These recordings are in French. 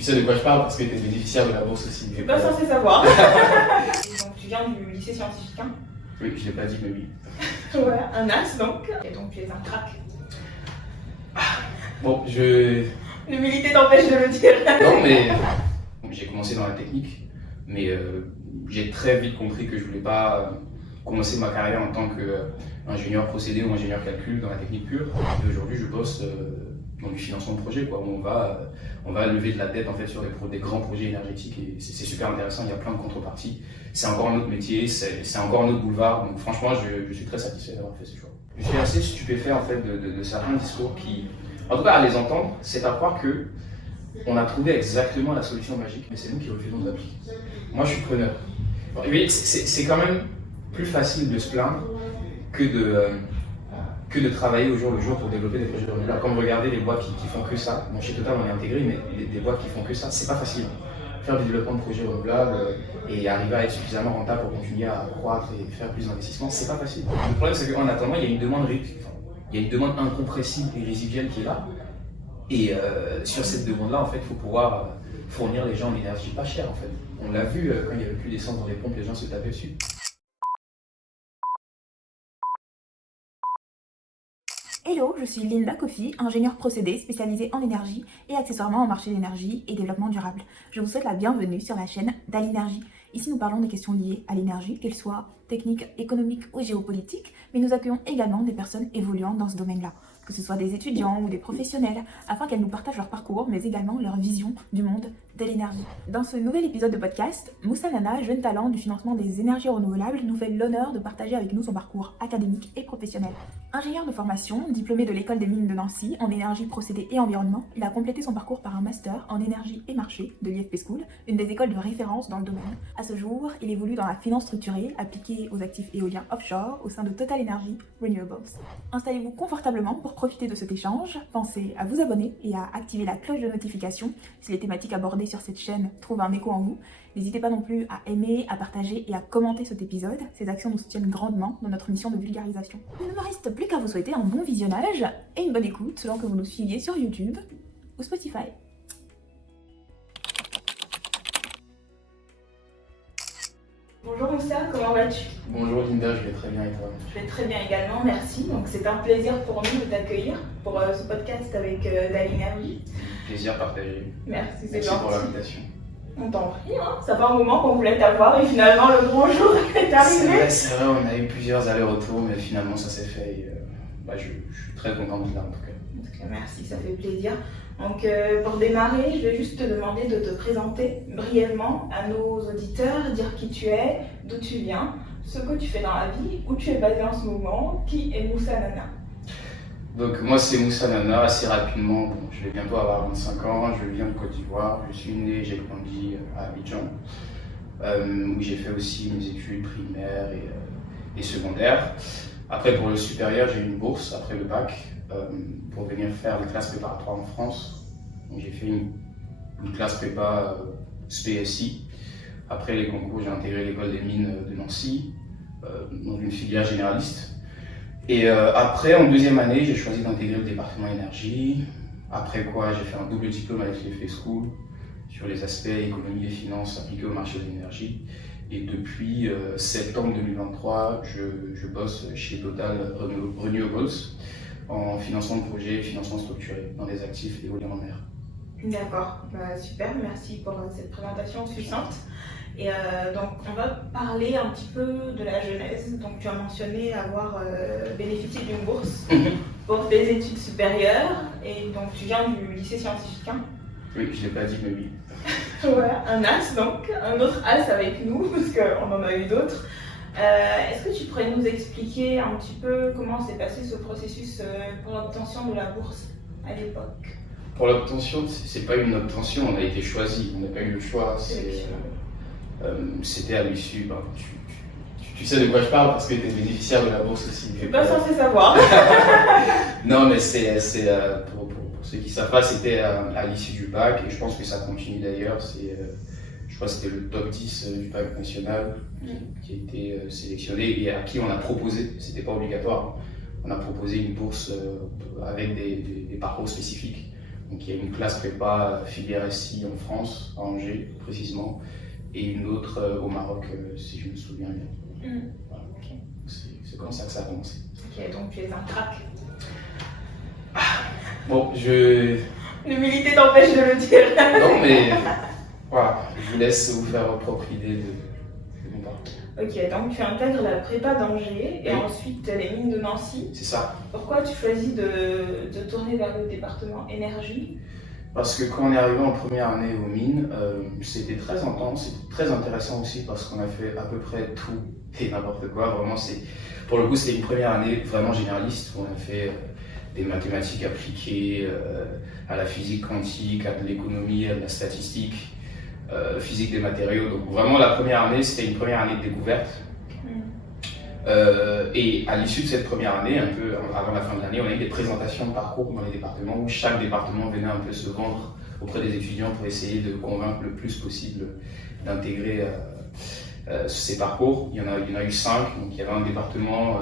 Tu sais de quoi je parle parce que tu es bénéficiaire de la bourse aussi. Je suis pas censée savoir. Donc tu viens du lycée scientifique, hein? Oui, je l'ai pas dit, mais oui. Ouais, un as donc. Et donc tu es un crack. Bon, je... L'humilité t'empêche de le dire. Non, mais j'ai commencé dans la technique, mais j'ai très vite compris que je voulais pas commencer ma carrière en tant qu'ingénieur procédé ou ingénieur calcul dans la technique pure. Et aujourd'hui, je bosse dans du financement de projet, quoi, où on va lever de la dette en fait sur des grands projets énergétiques et c'est super intéressant. Il y a plein de contreparties. C'est encore un autre métier, c'est encore un autre boulevard. Donc franchement, je suis très satisfait d'avoir fait ce choix. Je suis assez stupéfait en fait de certains discours qui, en tout cas à les entendre, c'est à croire que on a trouvé exactement la solution magique, mais c'est nous qui refusons de l'appliquer. Moi, je suis preneur. Bon, c'est quand même plus facile de se plaindre que de travailler au jour le jour pour développer des projets renouvelables. Comme regarder les boîtes qui font que ça. Bon, chez Total, on est intégré, mais des boîtes qui font que ça, c'est pas facile. Faire du développement de projets renouvelables et arriver à être suffisamment rentable pour continuer à croître et faire plus d'investissements, c'est pas facile. Le problème, c'est qu'en attendant, il y a une demande incompressible et résiduelle qui est là. Et sur cette demande-là, en fait, il faut pouvoir fournir les gens l'énergie pas chère, en fait. On l'a vu quand il n'y avait plus d'essence dans les pompes, les gens se tapaient dessus. Hello, je suis Linda Kofi, ingénieure procédé spécialisée en énergie et accessoirement en marché d'énergie et développement durable. Je vous souhaite la bienvenue sur la chaîne d'Alinergie. Ici, nous parlons des questions liées à l'énergie, qu'elles soient techniques, économiques ou géopolitiques, mais nous accueillons également des personnes évoluant dans ce domaine-là, que ce soit des étudiants ou des professionnels, afin qu'elles nous partagent leur parcours, mais également leur vision du monde de l'énergie. Dans ce nouvel épisode de podcast, Moussa Nana, jeune talent du financement des énergies renouvelables, nous fait l'honneur de partager avec nous son parcours académique et professionnel. Ingénieur de formation, diplômé de l'école des mines de Nancy en énergie, procédés et environnement, il a complété son parcours par un master en énergie et marché de l'IFP School, une des écoles de référence dans le domaine. À ce jour, il évolue dans la finance structurée appliquée aux actifs éoliens offshore au sein de Total Energy Renewables. Installez-vous confortablement pour profiter de cet échange. Pensez à vous abonner et à activer la cloche de notification si les thématiques abordées sur cette chaîne trouvent un écho en vous. N'hésitez pas non plus à aimer, à partager et à commenter cet épisode. Ces actions nous soutiennent grandement dans notre mission de vulgarisation. Il ne me reste plus qu'à vous souhaiter un bon visionnage et une bonne écoute selon que vous nous suiviez sur YouTube ou Spotify. Bonjour Moussa, comment vas-tu? Bonjour Linda, je vais très bien et toi? Je vais très bien également, merci. Donc c'est un plaisir pour nous de t'accueillir pour ce podcast avec d'Alinergie. Plaisir partagé. Merci, c'est Merci gentil. pour l'invitation. On t'en prie, hein. Ça fait un moment qu'on voulait t'avoir et finalement le grand jour est arrivé. C'est vrai, on a eu plusieurs allers-retours, mais finalement ça s'est fait. Et, je suis très content de là en tout cas. En tout cas, merci, ça fait plaisir. Donc pour démarrer, je vais juste te demander de te présenter brièvement à nos auditeurs, dire qui tu es, d'où tu viens, ce que tu fais dans la vie, où tu es basé en ce moment, qui est Moussa Nana. Donc moi c'est Moussa Nana, assez rapidement, bon, je vais bientôt avoir 25 ans, je viens de Côte d'Ivoire, je suis né, j'ai grandi à Abidjan, où j'ai fait aussi mes études primaires et secondaires. Après pour le supérieur, j'ai eu une bourse après le bac pour venir faire des classes préparatoires en France. Donc j'ai fait une classe prépa SPSI. Après les concours, j'ai intégré l'école des mines de Nancy, dans une filière généraliste. Et après, en deuxième année, j'ai choisi d'intégrer le département énergie. Après quoi, j'ai fait un double diplôme avec l'IFP School sur les aspects économie et finances appliqués au marché de l'énergie. Et depuis septembre 2023, je bosse chez Total Renewables en financement de projets, financement structuré dans les actifs éoliens en mer. D'accord, super, merci pour cette présentation succincte. Et donc on va parler un petit peu de la genèse. Donc tu as mentionné avoir bénéficié d'une bourse pour tes études supérieures et donc tu viens du lycée scientifique. Hein? Oui, je ne l'ai pas dit, mais oui. Voilà, un as donc, un autre as avec nous parce qu'on en a eu d'autres. Est-ce que tu pourrais nous expliquer un petit peu comment s'est passé ce processus pour l'obtention de la bourse à l'époque? Pour l'obtention, c'est pas une obtention, on a été choisi, on n'a pas eu le choix. C'était à l'issue. Tu sais de quoi je parle parce que tu es bénéficiaire de la bourse aussi. Je suis pas censée savoir. Non, mais pour ceux qui savent pas, c'était à l'issue du bac et je pense que ça continue d'ailleurs. Je crois que c'était le top 10 du bac national qui a été sélectionné et à qui on a proposé, c'était pas obligatoire, on a proposé une bourse avec des parcours spécifiques Donc il y a une classe prépa filière SI en France, à Angers précisément, et une autre au Maroc, si je me souviens bien. Voilà. Ok. C'est comme ça que ça a commencé. Ok, donc tu es un crack. Bon, L'humilité t'empêche de le dire. Non, mais voilà, je vous laisse vous faire votre propre idée de mon parcours. Ok, donc tu intègres la prépa d'Angers et Oui. ensuite les mines de Nancy. C'est ça. Pourquoi tu choisis de tourner vers le département énergie? Parce que quand on est arrivé en première année aux mines, c'était très intense, c'était très intéressant aussi parce qu'on a fait à peu près tout et n'importe quoi. Vraiment, pour le coup, c'était une première année vraiment généraliste où on a fait des mathématiques appliquées à la physique quantique, à de l'économie, à de la statistique, physique des matériaux. Donc vraiment, la première année, c'était une première année de découverte. Et à l'issue de cette première année, un peu avant la fin de l'année, on a eu des présentations de parcours dans les départements où chaque département venait un peu se vendre auprès des étudiants pour essayer de convaincre le plus possible d'intégrer ces parcours. Il y en a eu 5, donc il y avait un département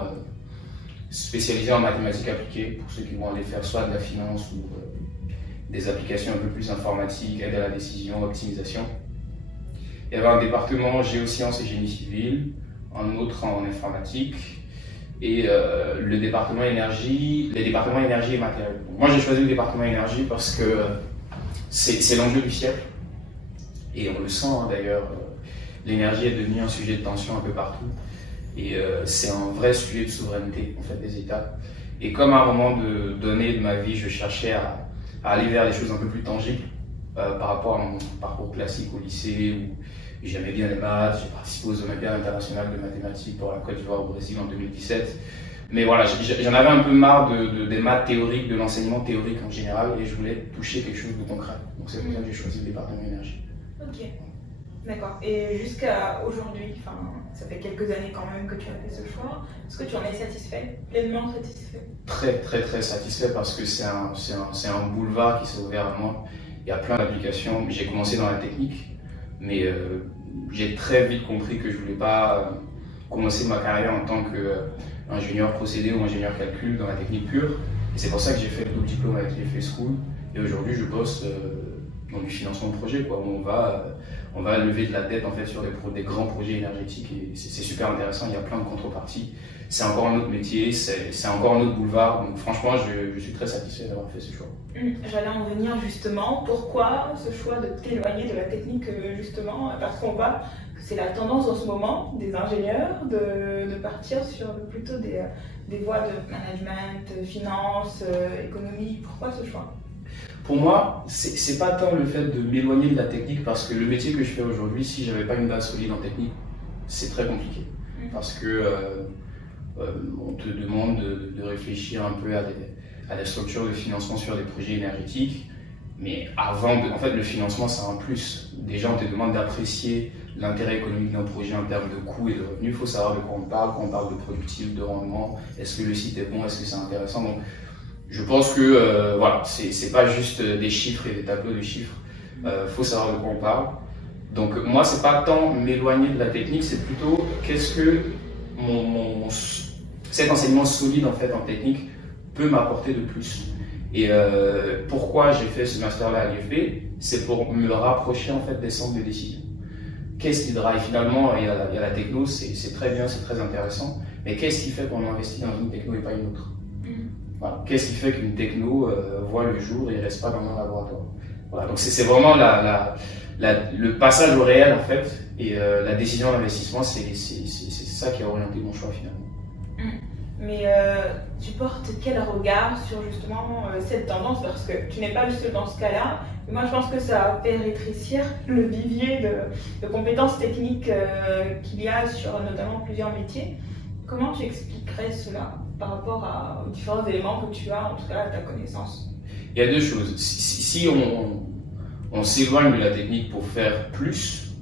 spécialisé en mathématiques appliquées pour ceux qui vont aller faire soit de la finance ou des applications un peu plus informatiques, aide à la décision, optimisation. Il y avait un département géosciences et génie civil, un autre en informatique et les départements énergie et matériaux. Moi j'ai choisi le département énergie parce que c'est l'enjeu du siècle et on le sent d'ailleurs, l'énergie est devenue un sujet de tension un peu partout et c'est un vrai sujet de souveraineté en fait des États. Et comme à un moment donné de ma vie je cherchais à aller vers des choses un peu plus tangibles par rapport à mon parcours classique au lycée où j'aimais bien les maths, j'ai participé aux Olympiades internationales de mathématiques pour la Côte d'Ivoire au Brésil en 2017. Mais voilà, j'en avais un peu marre des maths théoriques, de l'enseignement théorique en général, et je voulais toucher quelque chose de concret. Donc c'est pour ça que j'ai choisi le département énergie. Ok, d'accord. Et jusqu'à aujourd'hui, ça fait quelques années quand même que tu as fait ce choix, est-ce que tu en es satisfait, pleinement satisfait? Très très très satisfait parce que c'est un boulevard qui s'est ouvert à moi. Il y a plein d'applications. J'ai commencé dans la technique. Mais j'ai très vite compris que je ne voulais pas commencer ma carrière en tant qu'ingénieur procédé ou ingénieur calcul dans la technique pure. Et c'est pour ça que j'ai fait le double diplôme avec l'EFE School. Et aujourd'hui, je bosse dans du financement de projet, quoi, où on va lever de la dette en fait, sur des grands projets énergétiques. Et c'est super intéressant, il y a plein de contreparties. C'est encore un autre métier, c'est encore un autre boulevard. Donc franchement, je suis très satisfait d'avoir fait ce choix. J'allais en venir justement. Pourquoi ce choix de t'éloigner de la technique justement? Parce qu'on voit que c'est la tendance en ce moment des ingénieurs de partir sur plutôt des voies de management, finance, économie. Pourquoi ce choix? Pour moi, c'est pas tant le fait de m'éloigner de la technique parce que le métier que je fais aujourd'hui, si j'avais pas une base solide en technique, c'est très compliqué. Parce que on te demande de réfléchir un peu à la structure de financement sur des projets énergétiques. Mais en fait, le financement, c'est un plus. Déjà, on te demande d'apprécier l'intérêt économique d'un projet en termes de coûts et de revenus. Il faut savoir de quoi on parle, quand on parle de productif, de rendement. Est-ce que le site est bon, est-ce que c'est intéressant? Donc, je pense que voilà, c'est pas juste des chiffres et des tableaux de chiffres. Faut savoir de quoi on parle. Donc, moi, c'est pas tant m'éloigner de la technique, c'est plutôt qu'est-ce que cet enseignement solide en fait en technique peut m'apporter de plus. Et pourquoi j'ai fait ce master-là à l'IFP, c'est pour me rapprocher en fait des centres de décision. Qu'est-ce qui drive? Finalement, il y a la techno, c'est très bien, c'est très intéressant, mais qu'est-ce qui fait qu'on investit dans une techno et pas une autre? Voilà. Qu'est-ce qui fait qu'une techno voit le jour et ne reste pas dans un laboratoire? Voilà. Donc c'est vraiment le passage au réel en fait, et la décision d'investissement, c'est ça qui a orienté mon choix finalement. Mais tu portes quel regard sur justement cette tendance? Parce que tu n'es pas le seul dans ce cas-là. Mais moi, je pense que ça fait rétrécir le vivier de compétences techniques qu'il y a sur notamment plusieurs métiers. Comment tu expliquerais cela par rapport aux différents éléments que tu as, en tout cas à ta connaissance? Il y a deux choses. Si on s'éloigne de la technique pour faire plus,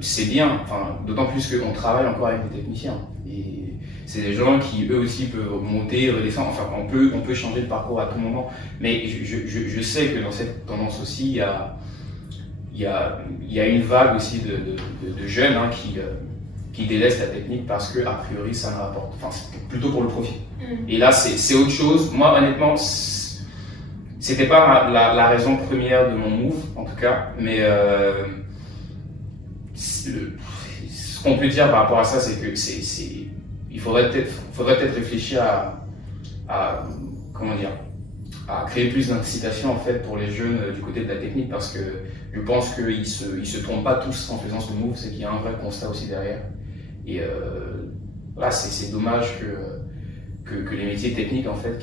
c'est bien, d'autant plus qu'on travaille encore avec des techniciens. Et c'est des gens qui eux aussi peuvent monter, redescendre, on peut changer de parcours à tout moment. Mais je sais que dans cette tendance aussi, il y a une vague aussi de jeunes qui délaissent la technique parce que a priori ça ne rapporte, c'est plutôt pour le profit. Et là c'est autre chose. Moi honnêtement, c'était pas la raison première de mon move, en tout cas, mais ce qu'on peut dire par rapport à ça, c'est que il faudrait peut-être réfléchir comment dire, à créer plus d'incitation en fait pour les jeunes du côté de la technique, parce que je pense qu'ils se trompent pas tous en faisant ce move, c'est qu'il y a un vrai constat aussi derrière. Et là, c'est dommage que les métiers techniques en fait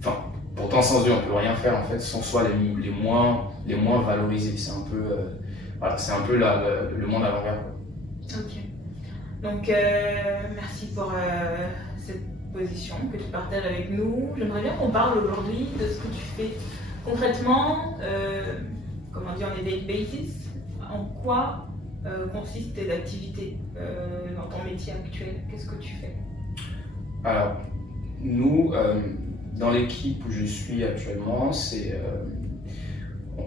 enfin, pourtant sans eux on peut rien faire en fait, sont soit les moins valorisés. C'est un peu voilà, c'est un peu le monde à l'envers. Ok. Donc merci pour cette position que tu partages avec nous. J'aimerais bien qu'on parle aujourd'hui de ce que tu fais concrètement, comme on dit on est daily basis, en quoi consistent tes activités dans ton métier actuel. Qu'est-ce que tu fais? Alors, nous, dans l'équipe où je suis actuellement,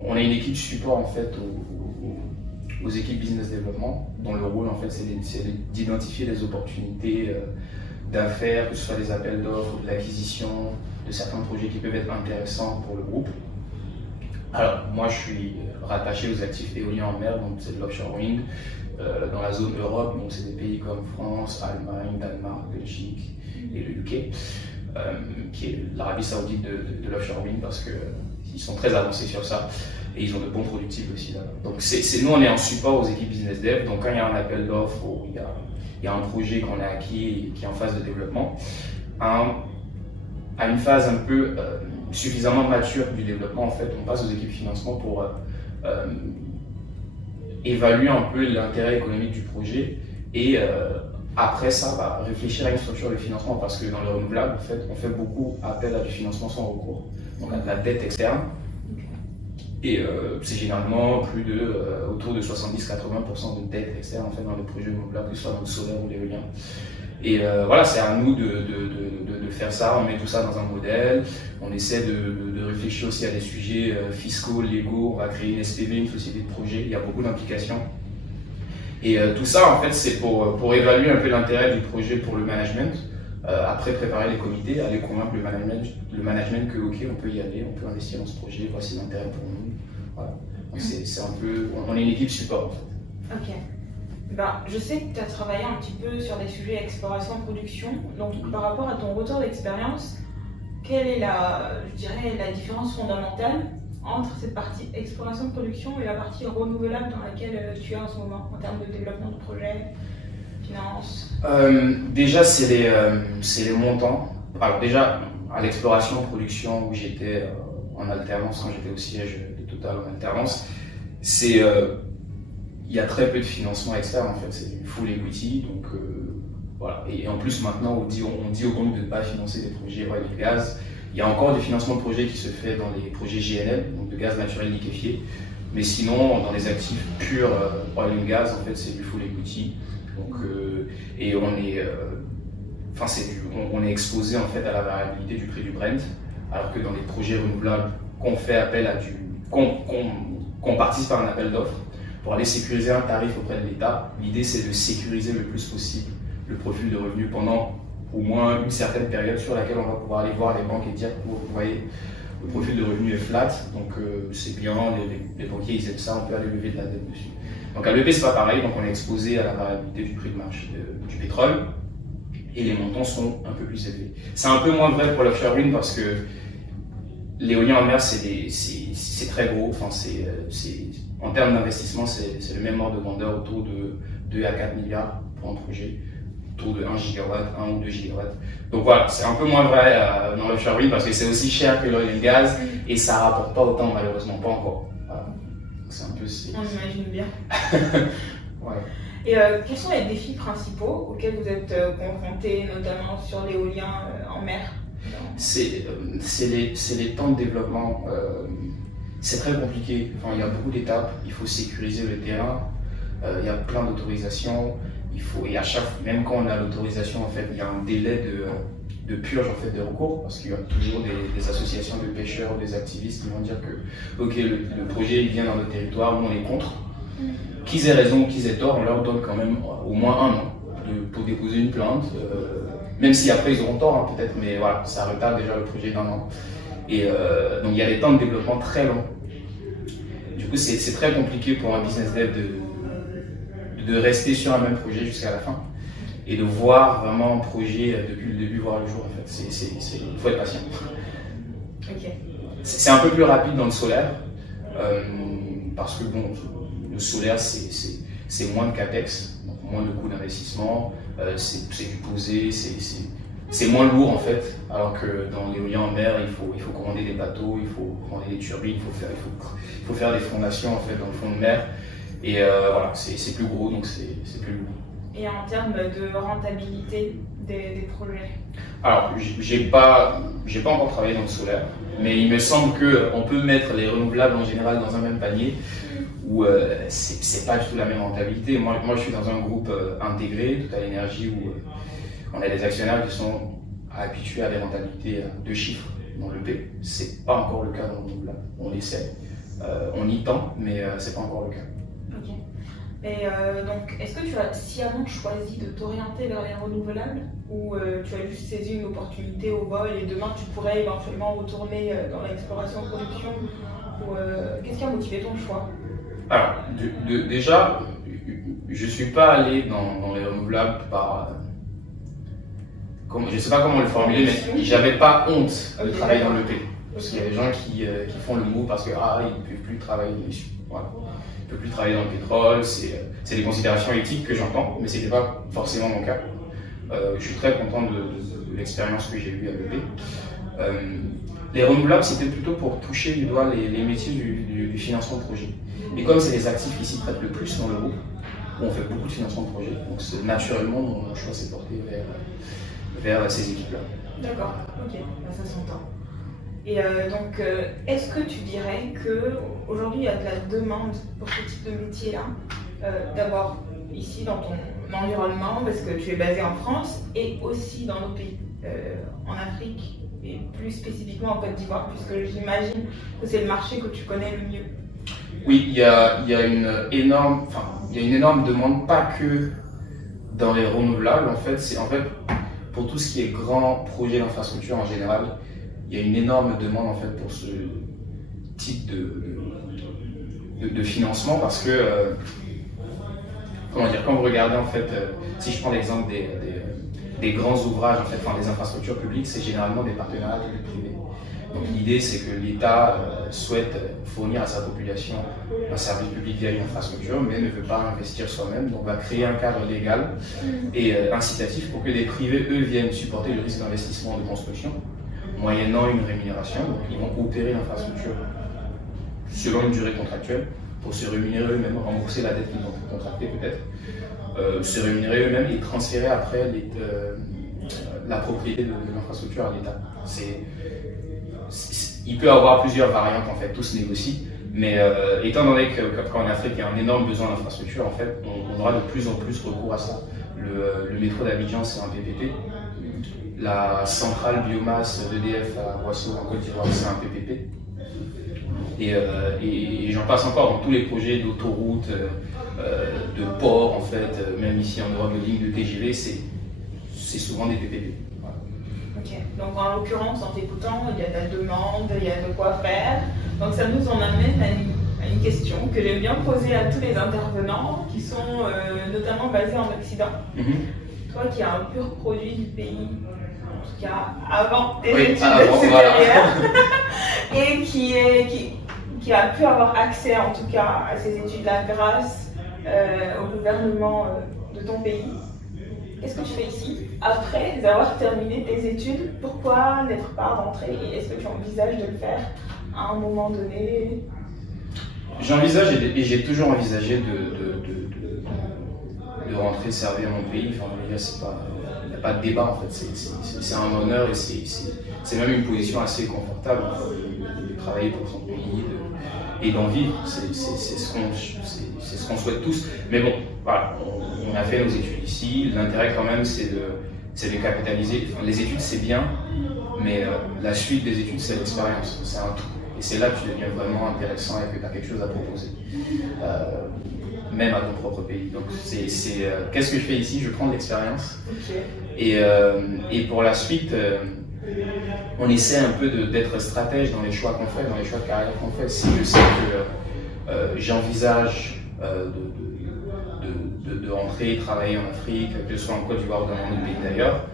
on a une équipe support en fait aux équipes business développement, dont le rôle en fait c'est d'identifier les opportunités d'affaires, que ce soit des appels d'offres, de l'acquisition de certains projets qui peuvent être intéressants pour le groupe. Alors, moi je suis rattaché aux actifs éoliens en mer, donc c'est de l'offshore wind, dans la zone Europe, donc c'est des pays comme France, Allemagne, Danemark, Belgique et le UK, qui est l'Arabie Saoudite de l'offshore wind, parce qu'ils sont très avancés sur ça et ils ont de bons productifs aussi là. Donc nous on est en support aux équipes business dev, donc quand il y a un appel d'offres ou il y a un projet qu'on a acquis et qui est en phase de développement, à une phase un peu suffisamment mature du développement, en fait, on passe aux équipes financement pour évaluer un peu l'intérêt économique du projet et après ça, réfléchir à une structure de financement, parce que dans le renouvelable, en fait, on fait beaucoup appel à du financement sans recours, donc à de la dette externe. Et c'est généralement autour de 70-80% de dette externe en fait, dans les projets renouvelables, que ce soit dans le solaire ou l'éolien. Et voilà, c'est à nous de faire ça, on met tout ça dans un modèle, on essaie de réfléchir aussi à des sujets fiscaux, légaux, on va créer une SPV, une société de projet, il y a beaucoup d'implications. Et tout ça, en fait, c'est pour évaluer un peu l'intérêt du projet pour le management, après préparer les comités, aller convaincre le management que ok, on peut y aller, on peut investir dans ce projet, voici l'intérêt pour nous. Voilà. Donc c'est un peu, on est une équipe support en fait. Ok. Je sais que tu as travaillé un petit peu sur des sujets exploration-production, donc par rapport à ton retour d'expérience, quelle est la différence fondamentale entre cette partie exploration-production et la partie renouvelable dans laquelle tu es en ce moment, en termes de développement de projet, finance? Déjà, c'est les montants. Alors déjà, à l'exploration-production où j'étais en alternance, quand j'étais au siège de Total en alternance, il y a très peu de financement externe en fait, c'est du full equity, donc voilà. Et en plus maintenant on dit au groupe de ne pas financer des projets oil et gaz. Il y a encore du financement de projets qui se fait dans les projets GNL, donc de gaz naturel liquéfié, mais sinon dans les actifs purs oil and gas en fait c'est du full equity. Donc et on est exposé en fait à la variabilité du prix du Brent, alors que dans les projets renouvelables qu'on fait appel à qu'on participe à un appel d'offres pour aller sécuriser un tarif auprès de l'État, l'idée c'est de sécuriser le plus possible le profil de revenu pendant au moins une certaine période sur laquelle on va pouvoir aller voir les banques et dire vous voyez le profil de revenu est flat, donc c'est bien, les banquiers ils aiment ça, on peut aller lever de la dette dessus. Donc à l'EP c'est pas pareil, donc on est exposé à la variabilité du prix de marché du pétrole et les montants sont un peu plus élevés. C'est un peu moins vrai pour l'offshore wind parce que l'éolien en mer c'est très gros, enfin, en termes d'investissement c'est le même ordre de grandeur, autour de 2 à 4 milliards pour un projet, autour de 1 gigawatt, 1 ou 2 gigawatts. Donc voilà, c'est un peu moins vrai dans l'offshore wind parce que c'est aussi cher que l'oil et le gaz et ça rapporte pas autant malheureusement, pas encore. Voilà. C'est un peu... On imagine bien. Ouais. Et quels sont les défis principaux auxquels vous êtes confrontés, notamment sur l'éolien en mer? C'est les temps de développement. C'est très compliqué. Enfin, il y a beaucoup d'étapes. Il faut sécuriser le terrain. Il y a plein d'autorisations. Et à même quand on a l'autorisation, en fait, il y a un délai de purge en fait, de recours, parce qu'il y a toujours des associations de pêcheurs, des activistes qui vont dire que ok, le projet il vient dans notre territoire, nous on est contre. Qu'ils aient raison ou qu'ils aient tort, on leur donne quand même au moins 1 an pour déposer une plainte, même si après ils auront tort hein, peut-être, mais voilà, ça retarde déjà le projet d'1 an. Et donc il y a des temps de développement très longs. Du coup, c'est très compliqué pour un business dev de rester sur un même projet jusqu'à la fin et de voir vraiment un projet depuis le début voir le jour. En fait, il faut être patient. Ok. C'est un peu plus rapide dans le solaire parce que bon, le solaire c'est moins de capex, donc moins de coûts d'investissement, c'est du posé, c'est moins lourd en fait, alors que dans l'éolien en mer, il faut commander des bateaux, il faut commander des turbines, il faut faire des fondations en fait dans le fond de mer, et voilà, c'est plus gros, donc c'est plus lourd. Et en termes de rentabilité des projets? Alors, j'ai pas encore travaillé dans le solaire, mais il me semble qu'on peut mettre les renouvelables en général dans un même panier où c'est pas du tout la même rentabilité. Moi je suis dans un groupe intégré, Total Energy, où on a des actionnaires qui sont habitués à des rentabilités de chiffres dans le P. C'est pas encore le cas dans le renouvelable. On essaie, on y tend, mais c'est pas encore le cas. Ok. Et donc, est-ce que tu as sciemment choisi de t'orienter vers les renouvelables ou tu as juste saisi une opportunité au vol et demain tu pourrais éventuellement retourner dans l'exploration-production ou qu'est-ce qui a motivé ton choix? Alors, déjà, je ne suis pas allé dans les renouvelables par... je ne sais pas comment le formuler, mais j'avais pas honte de travailler dans le P. Parce qu'il y a des gens qui font le move parce qu'ils ne peuvent plus travailler dessus. Voilà. Ils ne peuvent plus travailler dans le pétrole, c'est des considérations éthiques que j'entends, mais ce n'était pas forcément mon cas. Je suis très content de l'expérience que j'ai eue à l'EP. Les renouvelables, c'était plutôt pour toucher du doigt les métiers du financement de projet. Et comme c'est les actifs qui s'y prêtent le plus dans le groupe, on fait beaucoup de financement de projet, donc naturellement mon choix s'est porté vers ces équipes-là. D'accord, ok, ça s'entend. Et donc, est-ce que tu dirais qu'aujourd'hui il y a de la demande pour ce type de métier-là, d'abord ici dans ton environnement, parce que tu es basé en France, et aussi dans nos pays, en Afrique, et plus spécifiquement en Côte d'Ivoire, puisque j'imagine que c'est le marché que tu connais le mieux? Oui, il y a une énorme demande, pas que dans les renouvelables, en fait, pour tout ce qui est grand projet d'infrastructure en général, il y a une énorme demande en fait pour ce type de financement parce que, quand vous regardez en fait, si je prends l'exemple des grands ouvrages, en fait, des infrastructures publiques, c'est généralement des partenariats publics-privés. Donc l'idée c'est que l'État souhaite fournir à sa population un service public via une infrastructure, mais ne veut pas investir soi-même, donc va créer un cadre légal et incitatif pour que les privés, eux, viennent supporter le risque d'investissement de construction, moyennant une rémunération. Donc ils vont opérer l'infrastructure selon une durée contractuelle pour se rémunérer eux-mêmes, rembourser la dette qu'ils ont contractée peut-être, se rémunérer eux-mêmes et transférer après la propriété de l'infrastructure à l'État. Il peut y avoir plusieurs variantes en fait, tout se négocie, mais étant donné qu'en Afrique il y a un énorme besoin d'infrastructure, en fait, on aura de plus en plus recours à ça. Le métro d'Abidjan c'est un PPP, la centrale biomasse d'EDF à Roisseau en Côte d'Ivoire c'est un PPP, et j'en passe encore dans tous les projets d'autoroutes, de ports en fait, même ici en Europe, de lignes de TGV, c'est souvent des PPP. Ok, donc en l'occurrence, en t'écoutant, il y a de la demande, il y a de quoi faire. Donc ça nous en amène à une question que j'aime bien poser à tous les intervenants qui sont notamment basés en Occident. Toi qui es un pur produit du pays, en tout cas avant tes études supérieures, et qui a pu avoir accès en tout cas à ces études-là grâce au gouvernement de ton pays. Qu'est-ce que tu fais ici après avoir terminé tes études? Pourquoi n'être pas rentré et est-ce que tu envisages de le faire à un moment donné? J'envisage et j'ai toujours envisagé de rentrer servir mon pays. Enfin, il n'y a pas de débat en fait. C'est un honneur et c'est même une position assez confortable en fait, de travailler pour son pays et d'en vivre. C'est ce qu'on souhaite tous. Mais bon, voilà, on a fait nos études ici. L'intérêt quand même, c'est de capitaliser. Enfin, les études, c'est bien, mais la suite des études, c'est l'expérience. C'est un tout. Et c'est là que tu deviens vraiment intéressant et que tu as quelque chose à proposer, même à ton propre pays. Donc, qu'est-ce que je fais ici? Je prends de l'expérience. Okay. Et pour la suite, on essaie un peu d'être stratège dans les choix qu'on fait, dans les choix de carrière qu'on fait. Si je sais que j'envisage de rentrer et travailler en Afrique, que ce soit en Côte d'Ivoire ou dans un autre pays d'ailleurs,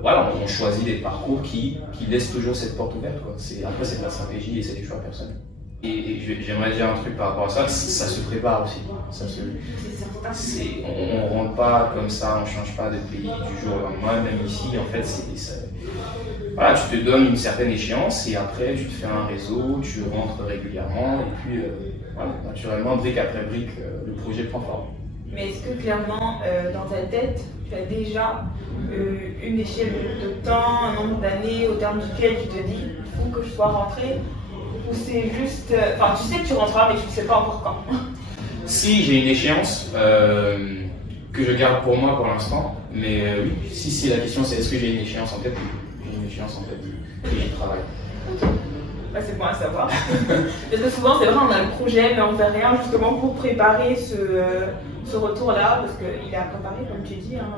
voilà, on choisit des parcours qui laissent toujours cette porte ouverte, quoi. Après, c'est de la stratégie et c'est des choix personnels. Et j'aimerais dire un truc par rapport à ça, ça se prépare aussi. On ne rentre pas comme ça, on ne change pas de pays du jour au lendemain. Même ici, en fait, voilà, tu te donnes une certaine échéance et après, tu te fais un réseau, tu rentres régulièrement et puis, voilà, naturellement, brique après brique, le projet prend forme. Mais est-ce que clairement, dans ta tête, tu as déjà une échelle de temps, un nombre d'années au terme duquel tu te dis il faut que je sois rentré? Ou c'est juste. Enfin, tu sais que tu rentreras, mais tu ne sais pas encore quand. Si j'ai une échéance que je garde pour moi pour l'instant, mais oui, si la question c'est est-ce que j'ai une échéance en tête, j'ai une échéance en tête et j'y travaille. Bah, c'est bon à savoir. Parce que souvent, c'est vrai, on a le projet, mais on ne fait rien justement pour préparer ce retour-là, parce qu'il est à préparer, comme tu dis. Hein,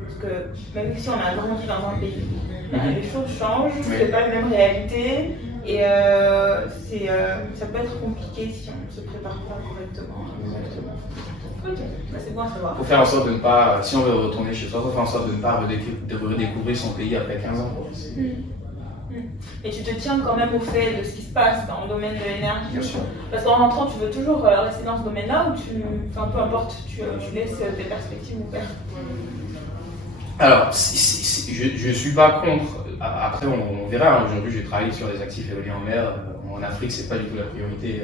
parce que même si on a grandi dans un pays, les choses changent, c'est pas la même réalité. Et ça peut être compliqué si on ne se prépare pas correctement. Exactement. Ok, bah, c'est bon à savoir. Il faut faire en sorte de ne pas, si on veut retourner chez soi, il faut faire en sorte de ne pas redécouvrir son pays après 15 ans. Et tu te tiens quand même au fait de ce qui se passe dans le domaine de l'énergie. Bien sûr. Parce qu'en rentrant, tu veux toujours rester dans ce domaine-là ou peu importe, tu laisses tes perspectives ouvertes? Alors, je ne suis pas contre. Après, on verra. Aujourd'hui, j'ai travaillé sur des actifs éoliens en mer. En Afrique, ce n'est pas du tout la priorité.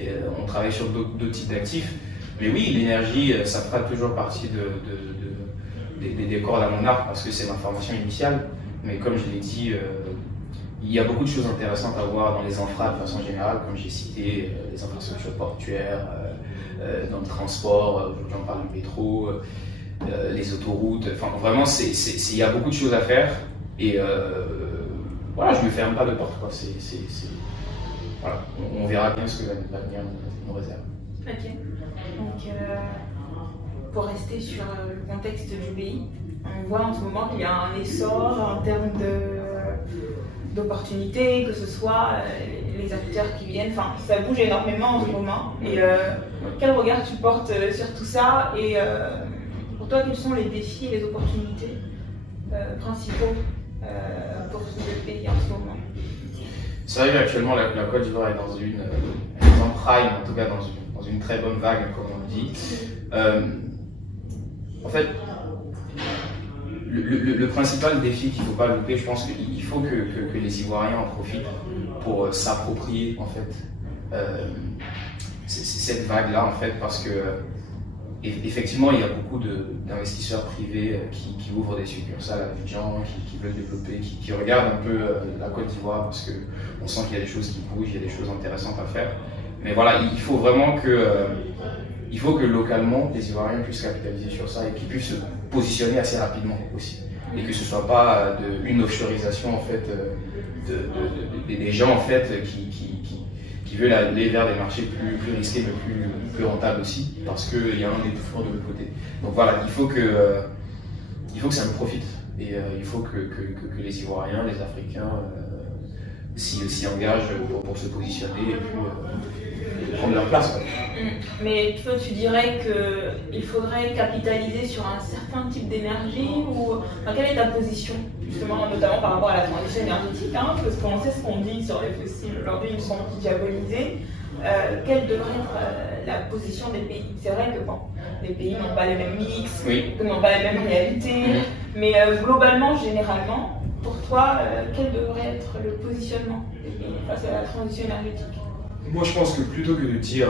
Et on travaille sur d'autres types d'actifs. Mais oui, l'énergie, ça fera toujours partie des cordes à mon arc parce que c'est ma formation initiale. Mais comme je l'ai dit, il y a beaucoup de choses intéressantes à voir dans les infras de façon générale, comme j'ai cité, les infrastructures portuaires, dans le transport, aujourd'hui on parle du métro, les autoroutes, enfin vraiment il y a beaucoup de choses à faire et voilà, je ne me ferme pas de porte, quoi. Voilà, on verra bien ce que l'avenir nous réserve. Ok, donc pour rester sur le contexte du pays, on voit en ce moment qu'il y a un essor en termes d'opportunités, que ce soit les acteurs qui viennent, enfin ça bouge énormément en ce moment. Et quel regard tu portes sur tout ça et pour toi quels sont les défis et les opportunités principaux pour ce pays en ce moment? C'est vrai qu'actuellement la Côte d'Ivoire est dans une prime, en tout cas dans une très bonne vague comme on dit. En fait, le principal défi qu'il ne faut pas louper, je pense qu'il faut que les Ivoiriens en profitent pour s'approprier en fait cette vague-là en fait, parce que effectivement il y a beaucoup d'investisseurs privés qui ouvrent des succursales à Abidjan, qui veulent développer, qui regardent un peu la Côte d'Ivoire parce qu'on sent qu'il y a des choses qui bougent, il y a des choses intéressantes à faire. Mais voilà, il faut vraiment que localement, les Ivoiriens puissent capitaliser sur ça et qu'ils puissent se positionner assez rapidement aussi. Et que ce ne soit pas une offshoreisation en fait, des gens en fait, qui veulent aller vers des marchés plus risqués mais plus rentables aussi, parce qu'il y a un étouffement de l'autre côté. Donc voilà, il faut que ça nous profite. Et il faut que les Ivoiriens, les Africains s'y engagent pour se positionner et puis prendre leur place. Mais toi, tu dirais qu'il faudrait capitaliser sur un certain type d'énergie ou quelle est ta position, justement, notamment par rapport à la transition énergétique, hein, parce qu'on sait ce qu'on dit sur les fossiles aujourd'hui, ils sont diabolisés. Quelle devrait être la position des pays? C'est vrai que bon, les pays n'ont pas les mêmes mix, n'ont pas les mêmes réalités, mais globalement, généralement, pour toi, quel devrait être le positionnement des pays face à la transition énergétique? Moi, je pense que plutôt que de dire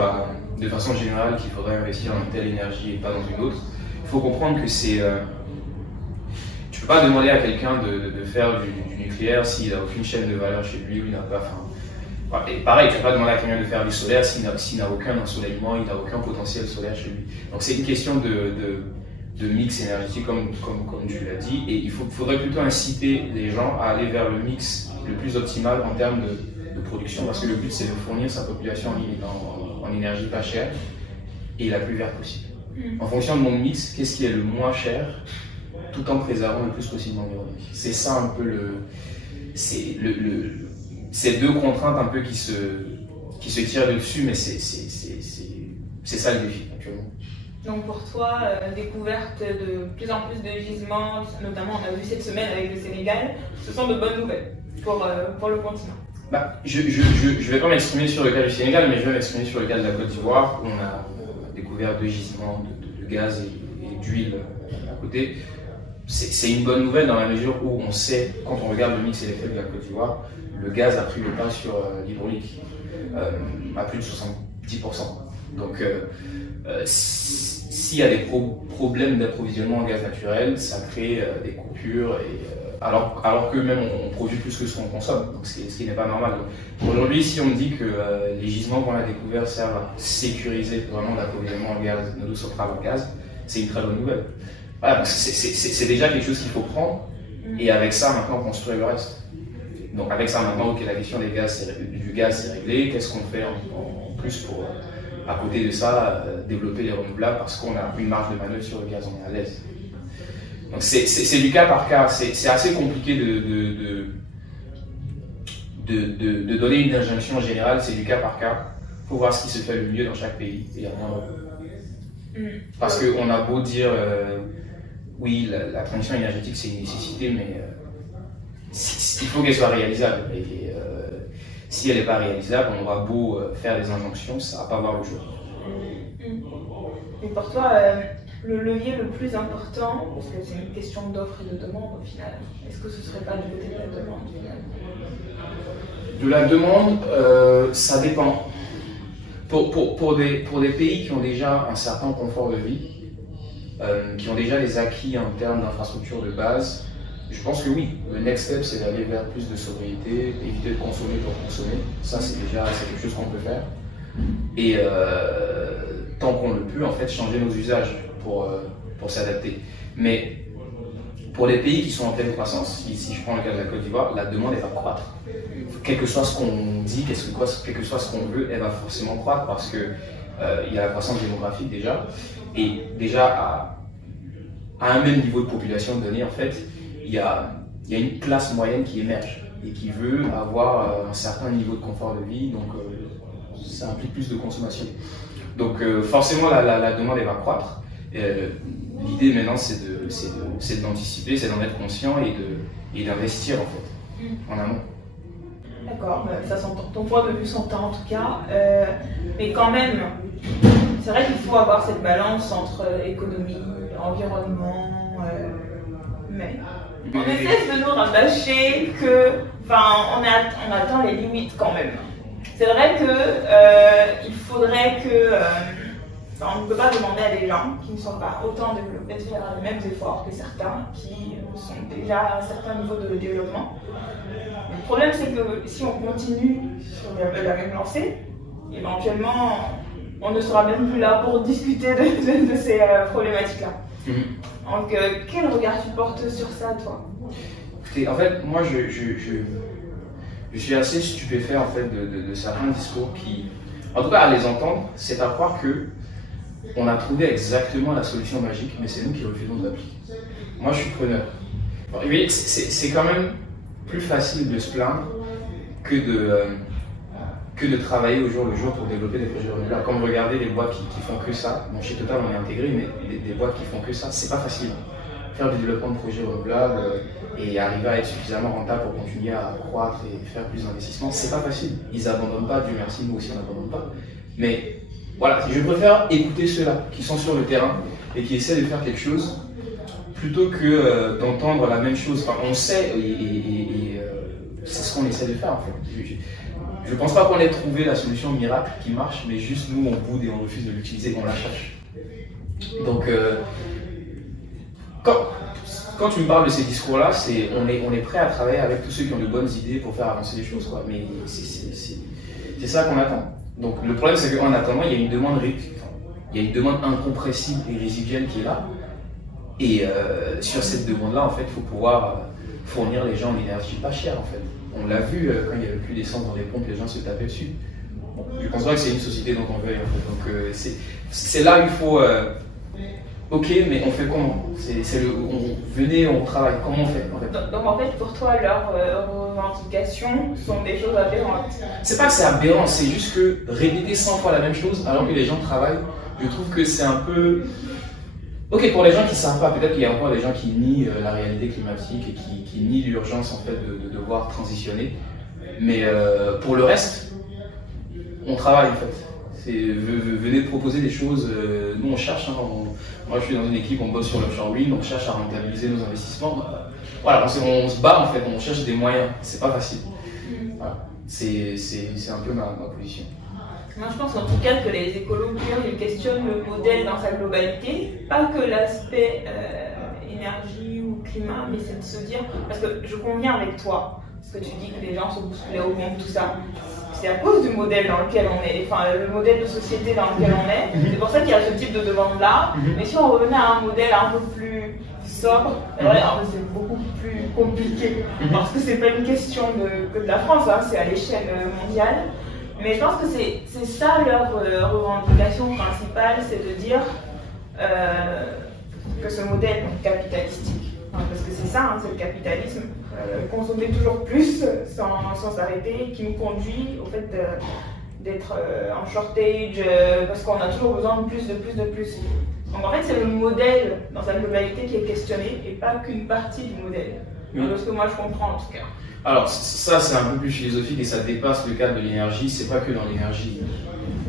de façon générale qu'il faudrait investir dans telle énergie et pas dans une autre, il faut comprendre que c'est... tu peux pas demander à quelqu'un de faire du nucléaire s'il n'a aucune chaîne de valeur chez lui ou il n'a pas... Et pareil, tu ne peux pas demander à quelqu'un de faire du solaire s'il n'a aucun ensoleillement, il n'a aucun potentiel solaire chez lui. Donc c'est une question de mix énergétique comme tu l'as dit, et il faudrait plutôt inciter les gens à aller vers le mix le plus optimal en termes de production, parce que le but c'est de fournir sa population en énergie pas chère et la plus verte possible. En fonction de mon mix, qu'est-ce qui est le moins cher tout en préservant le plus possible l'environnement. C'est ça un peu c'est deux contraintes un peu qui se tirent dessus, mais c'est ça le défi actuellement. Donc pour toi, découverte de plus en plus de gisements, notamment on a vu cette semaine avec le Sénégal, ce sont de bonnes nouvelles pour le continent. Je vais pas m'exprimer sur le cas du Sénégal, mais je vais m'exprimer sur le cas de la Côte d'Ivoire, où on a découvert deux gisements de gaz et d'huile à côté. C'est une bonne nouvelle dans la mesure où on sait, quand on regarde le mix et les faits de la Côte d'Ivoire, le gaz a pris le pas sur l'hydraulique, à plus de 70%. Donc s'il y a des problèmes d'approvisionnement en gaz naturel, ça crée des coupures, alors que même on produit plus que ce qu'on consomme, donc ce qui n'est pas normal. Aujourd'hui, si on me dit que les gisements qu'on a découverts servent à sécuriser vraiment l'approvisionnement en gaz, nos centrales en gaz, c'est une très bonne nouvelle. Voilà, c'est déjà quelque chose qu'il faut prendre, et avec ça maintenant construire le reste. Donc avec ça maintenant, ok, la question du gaz c'est réglé, qu'est-ce qu'on fait en plus pour, à côté de ça, développer les renouvelables, parce qu'on a une marge de manœuvre sur le gaz, on est à l'aise. Donc c'est du cas par cas, c'est assez compliqué de donner une injonction générale, c'est du cas par cas. Il faut voir ce qui se fait le mieux dans chaque pays, et il n'y a rien d'autre. Parce qu'on a beau dire, oui, la transition énergétique c'est une nécessité, mais il faut qu'elle soit réalisable. Et si elle n'est pas réalisable, on va beau faire des injonctions, ça ne va pas voir le jour. Et pour toi, le levier le plus important, parce que c'est une question d'offre et de demande au final, est-ce que ce ne serait pas du côté de la demande au final? De la demande, ça dépend. Pour des pays qui ont déjà un certain confort de vie, qui ont déjà des acquis en termes d'infrastructures de base, je pense que oui, le next step c'est d'aller vers plus de sobriété, éviter de consommer pour consommer. Ça c'est quelque chose qu'on peut faire. Et tant qu'on le peut, en fait, changer nos usages pour s'adapter. Mais pour les pays qui sont en pleine croissance, si je prends le cas de la Côte d'Ivoire, la demande elle va croître. Quel que soit ce qu'on dit, quel que soit ce qu'on veut, elle va forcément croître parce que il y a la croissance démographique déjà, et déjà à un même niveau de population donné, en fait, il y a une classe moyenne qui émerge et qui veut avoir un certain niveau de confort de vie, donc ça implique plus de consommation. Donc forcément la demande elle va croître. L'idée maintenant c'est d'anticiper, c'est d'en être conscient et d'investir en fait, en amont. D'accord, ça s'entend, ton point de vue s'entend en tout cas, mais quand même, c'est vrai qu'il faut avoir cette balance entre économie, environnement, mais on essaie de nous rabâcher on atteint les limites quand même. C'est vrai que il faudrait que, on ne peut pas demander à des gens qui ne sont pas autant développés de faire les mêmes efforts que certains qui sont déjà à un certain niveau de développement. Le problème c'est que si on continue sur la même lancée, éventuellement on ne sera même plus là pour discuter de ces problématiques-là. Donc quel regard tu portes sur ça toi? Écoutez, en fait, moi je suis assez stupéfait en fait de certains discours qui, en tout cas à les entendre, c'est à croire que on a trouvé exactement la solution magique, mais c'est nous qui refusons de l'appliquer. Moi je suis preneur. Bon, oui, c'est quand même plus facile de se plaindre que de travailler au jour le jour pour développer des projets renouvelables. Comme regardez les boîtes qui font que ça, bon chez Total on est intégré, mais des boîtes qui font que ça, c'est pas facile. Faire du développement de projets renouvelables et arriver à être suffisamment rentable pour continuer à croître et faire plus d'investissements, c'est pas facile. Ils abandonnent pas, Dieu merci, nous aussi on n'abandonne pas. Mais voilà, je préfère écouter ceux-là qui sont sur le terrain et qui essaient de faire quelque chose plutôt que d'entendre la même chose. Enfin, on sait et c'est ce qu'on essaie de faire en fait. Je pense pas qu'on ait trouvé la solution miracle qui marche, mais juste nous on boude et on refuse de l'utiliser, on la cherche. Donc quand tu me parles de ces discours-là, on est prêt à travailler avec tous ceux qui ont de bonnes idées pour faire avancer les choses, quoi. Mais c'est ça qu'on attend. Donc le problème c'est qu'en attendant, il y a une demande incompressible et résiduelle qui est là. Et sur cette demande-là, en fait, il faut pouvoir fournir les gens l'énergie pas chère, en fait. On l'a vu quand il n'y avait plus d'essence dans les pompes, les gens se tapaient dessus. Bon, je pense pas que c'est une société dont on veuille, en fait. Donc c'est là où il faut Ok, mais on fait comment? Venez, on travaille. Comment on fait en fait? Donc en fait, pour toi, leurs revendications sont des choses aberrantes. C'est pas que c'est aberrant, c'est juste que répéter 100 fois la même chose alors que les gens travaillent, je trouve que c'est un peu... Ok, pour les gens qui ne savent pas, peut-être qu'il y a encore des gens qui nient la réalité climatique et qui nient l'urgence en fait de devoir transitionner. Mais pour le reste, on travaille en fait. Venez proposer des choses. Nous on cherche, hein, moi je suis dans une équipe, on bosse sur l'offshore wind, on cherche à rentabiliser nos investissements. Voilà, on se bat en fait, on cherche des moyens. C'est pas facile. Voilà. C'est un peu ma position. Moi, je pense en tout cas que les écolos purs, ils questionnent le modèle dans sa globalité, pas que l'aspect énergie ou climat, mais c'est de se dire, parce que je conviens avec toi, parce que tu dis que les gens se bousculent au monde, tout ça. C'est à cause du modèle dans lequel on est, enfin le modèle de société dans lequel on est. C'est pour ça qu'il y a ce type de demande-là. Mais si on revenait à un modèle un peu plus sobre, c'est beaucoup plus compliqué. Parce que c'est pas une question que de la France, hein, c'est à l'échelle mondiale. Mais je pense que c'est ça leur revendication principale, c'est de dire que ce modèle capitalistique, parce que c'est ça, hein, c'est le capitalisme, consommer toujours plus sans s'arrêter, qui nous conduit au fait d'être en shortage, parce qu'on a toujours besoin de plus. Donc en fait, c'est le modèle dans sa globalité qui est questionné et pas qu'une partie du modèle. De ce que moi je comprends en tout cas. Alors ça c'est un peu plus philosophique et ça dépasse le cadre de l'énergie, c'est pas que dans l'énergie.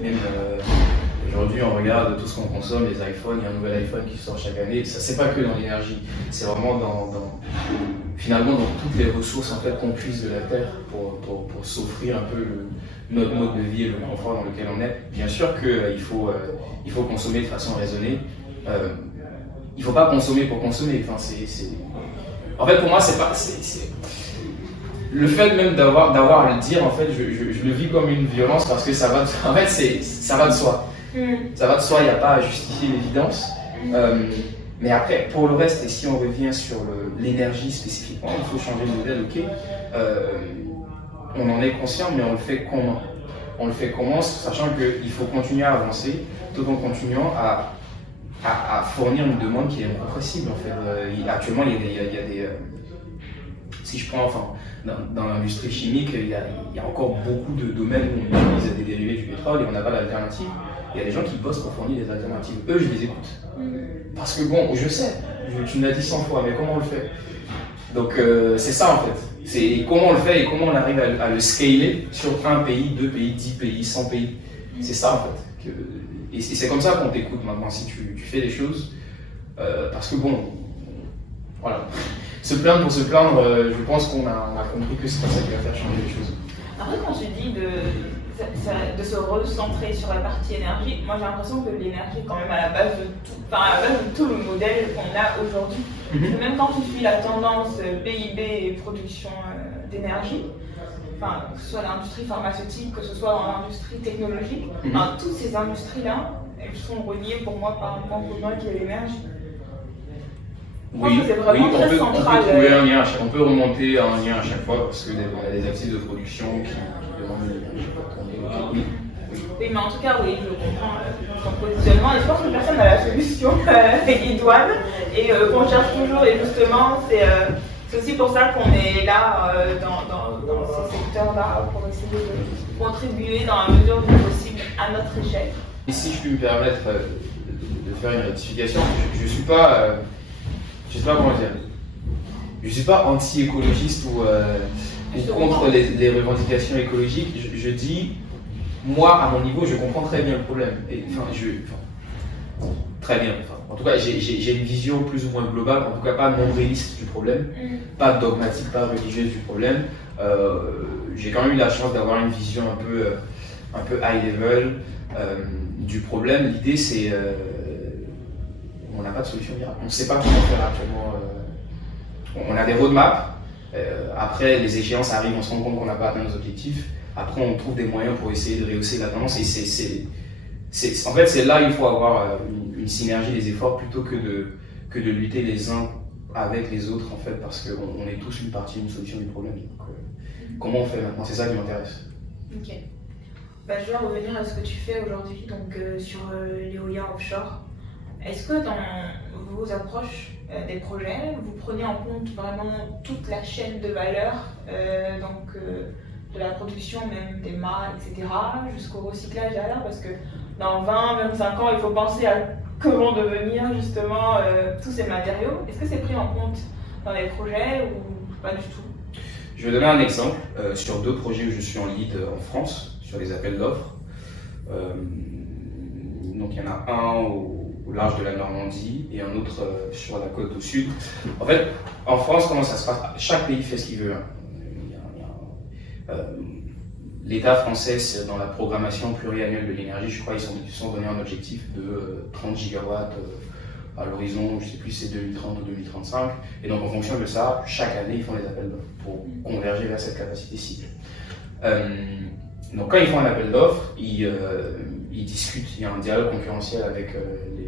Même aujourd'hui on regarde tout ce qu'on consomme, les iPhones, il y a un nouvel iPhone qui sort chaque année, ça c'est pas que dans l'énergie, c'est vraiment finalement dans toutes les ressources en fait qu'on puise de la terre pour s'offrir un peu notre mode de vie et le confort dans lequel on est. Bien sûr qu'il faut consommer de façon raisonnée. Il faut pas consommer pour consommer. Enfin, En fait, pour moi, le fait même d'avoir à le dire, en fait, je le vis comme une violence parce que ça va de soi. Ça va de soi, il n'y a pas à justifier l'évidence. Mais après, pour le reste, et si on revient sur l'énergie spécifiquement, il faut changer de modèle, ok. On en est conscient, mais on le fait comment? On le fait comment, sachant qu'il faut continuer à avancer, tout en continuant à fournir une demande qui est incompressible en fait. Actuellement, il y a des si je prends, enfin, dans l'industrie chimique, il y a encore beaucoup de domaines où on utilise des dérivés du pétrole et on n'a pas d'alternative. Il y a des gens qui bossent pour fournir des alternatives. Eux, je les écoute. Parce que bon, je sais, tu me l'as dit 100 fois, mais comment on le fait? Donc c'est ça en fait. C'est comment on le fait et comment on arrive à le scaler sur un pays, 2 pays, 10 pays, 100 pays. C'est ça en fait. Et c'est comme ça qu'on t'écoute maintenant, si tu fais des choses. Parce que bon, voilà. Se plaindre pour se plaindre, je pense qu'on a compris que c'est pas ça qui va faire changer les choses. Après, quand je dis de se recentrer sur la partie énergie, moi j'ai l'impression que l'énergie est quand même à la base de tout le modèle qu'on a aujourd'hui. Même quand tu suis la tendance PIB et production d'énergie, enfin, que ce soit l'industrie pharmaceutique, que ce soit dans l'industrie technologique, toutes ces industries-là, elles sont reliées pour moi par un point commun qui est l'énergie. Oui, c'est vraiment très central. On peut remonter à un lien à chaque fois parce qu'il y a des actifs de production qui demandent de l'énergie. Oui, mais en tout cas, oui, je comprends son positionnement et je pense que personne n'a la solution idoine et qu'on cherche toujours. Et justement, c'est aussi pour ça qu'on est là dans ces secteurs-là pour essayer de contribuer dans la mesure du possible à notre échelle. Et si je puis me permettre de faire une rectification, je ne suis pas comment dire. Je ne suis pas anti-écologiste ou contre les revendications écologiques. Je dis, moi, à mon niveau, je comprends très bien le problème. Très bien. En tout cas, j'ai une vision plus ou moins globale, en tout cas pas nombriliste du problème, pas dogmatique, pas religieuse du problème. J'ai quand même eu la chance d'avoir une vision un peu high level du problème. L'idée, c'est on n'a pas de solution miracle. On ne sait pas comment faire actuellement. On a des roadmaps. Après, les échéances arrivent, on se rend compte qu'on n'a pas atteint nos objectifs. Après, on trouve des moyens pour essayer de rehausser la tendance. Et en fait, c'est là qu'il faut avoir une synergie des efforts plutôt que de lutter les uns avec les autres, en fait, parce qu'on est tous une partie, une solution du problème. Donc, comment on fait maintenant? C'est ça qui m'intéresse. Ok. Je vais revenir à ce que tu fais aujourd'hui, donc sur l'éolien offshore. Est-ce que dans vos approches des projets, vous prenez en compte vraiment toute la chaîne de valeur, de la production même des mâts, etc., jusqu'au recyclage derrière? Parce que dans 20-25 ans, il faut penser à comment devenir justement tous ces matériaux. Est-ce que c'est pris en compte dans les projets ou pas du tout? Je vais donner un exemple sur 2 projets où je suis en lead en France, sur les appels d'offres. Donc il y en a un au large de la Normandie et un autre sur la côte au sud. En fait, en France, comment ça se passe? Chaque pays fait ce qu'il veut. L'État français, c'est dans la programmation pluriannuelle de l'énergie, je crois qu'ils se sont donné un objectif de 30 gigawatts à l'horizon, je ne sais plus si c'est 2030 ou 2035. Et donc en fonction de ça, chaque année, ils font des appels d'offres pour converger vers cette capacité cible. Donc quand ils font un appel d'offres, ils discutent, il y a un dialogue concurrentiel avec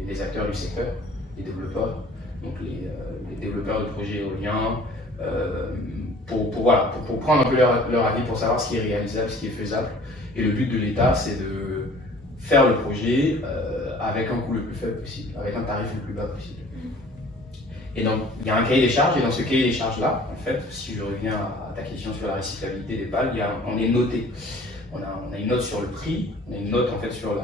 les acteurs du secteur, les développeurs, donc les développeurs de projets éoliens, pour prendre un peu leur avis, pour savoir ce qui est réalisable, ce qui est faisable. Et le but de l'État, c'est de faire le projet avec un coût le plus faible possible, avec un tarif le plus bas possible. Et donc, il y a un cahier des charges, et dans ce cahier des charges-là, en fait, si je reviens à ta question sur la recyclabilité des pales, on est noté. On a une note sur le prix, on a une note en fait sur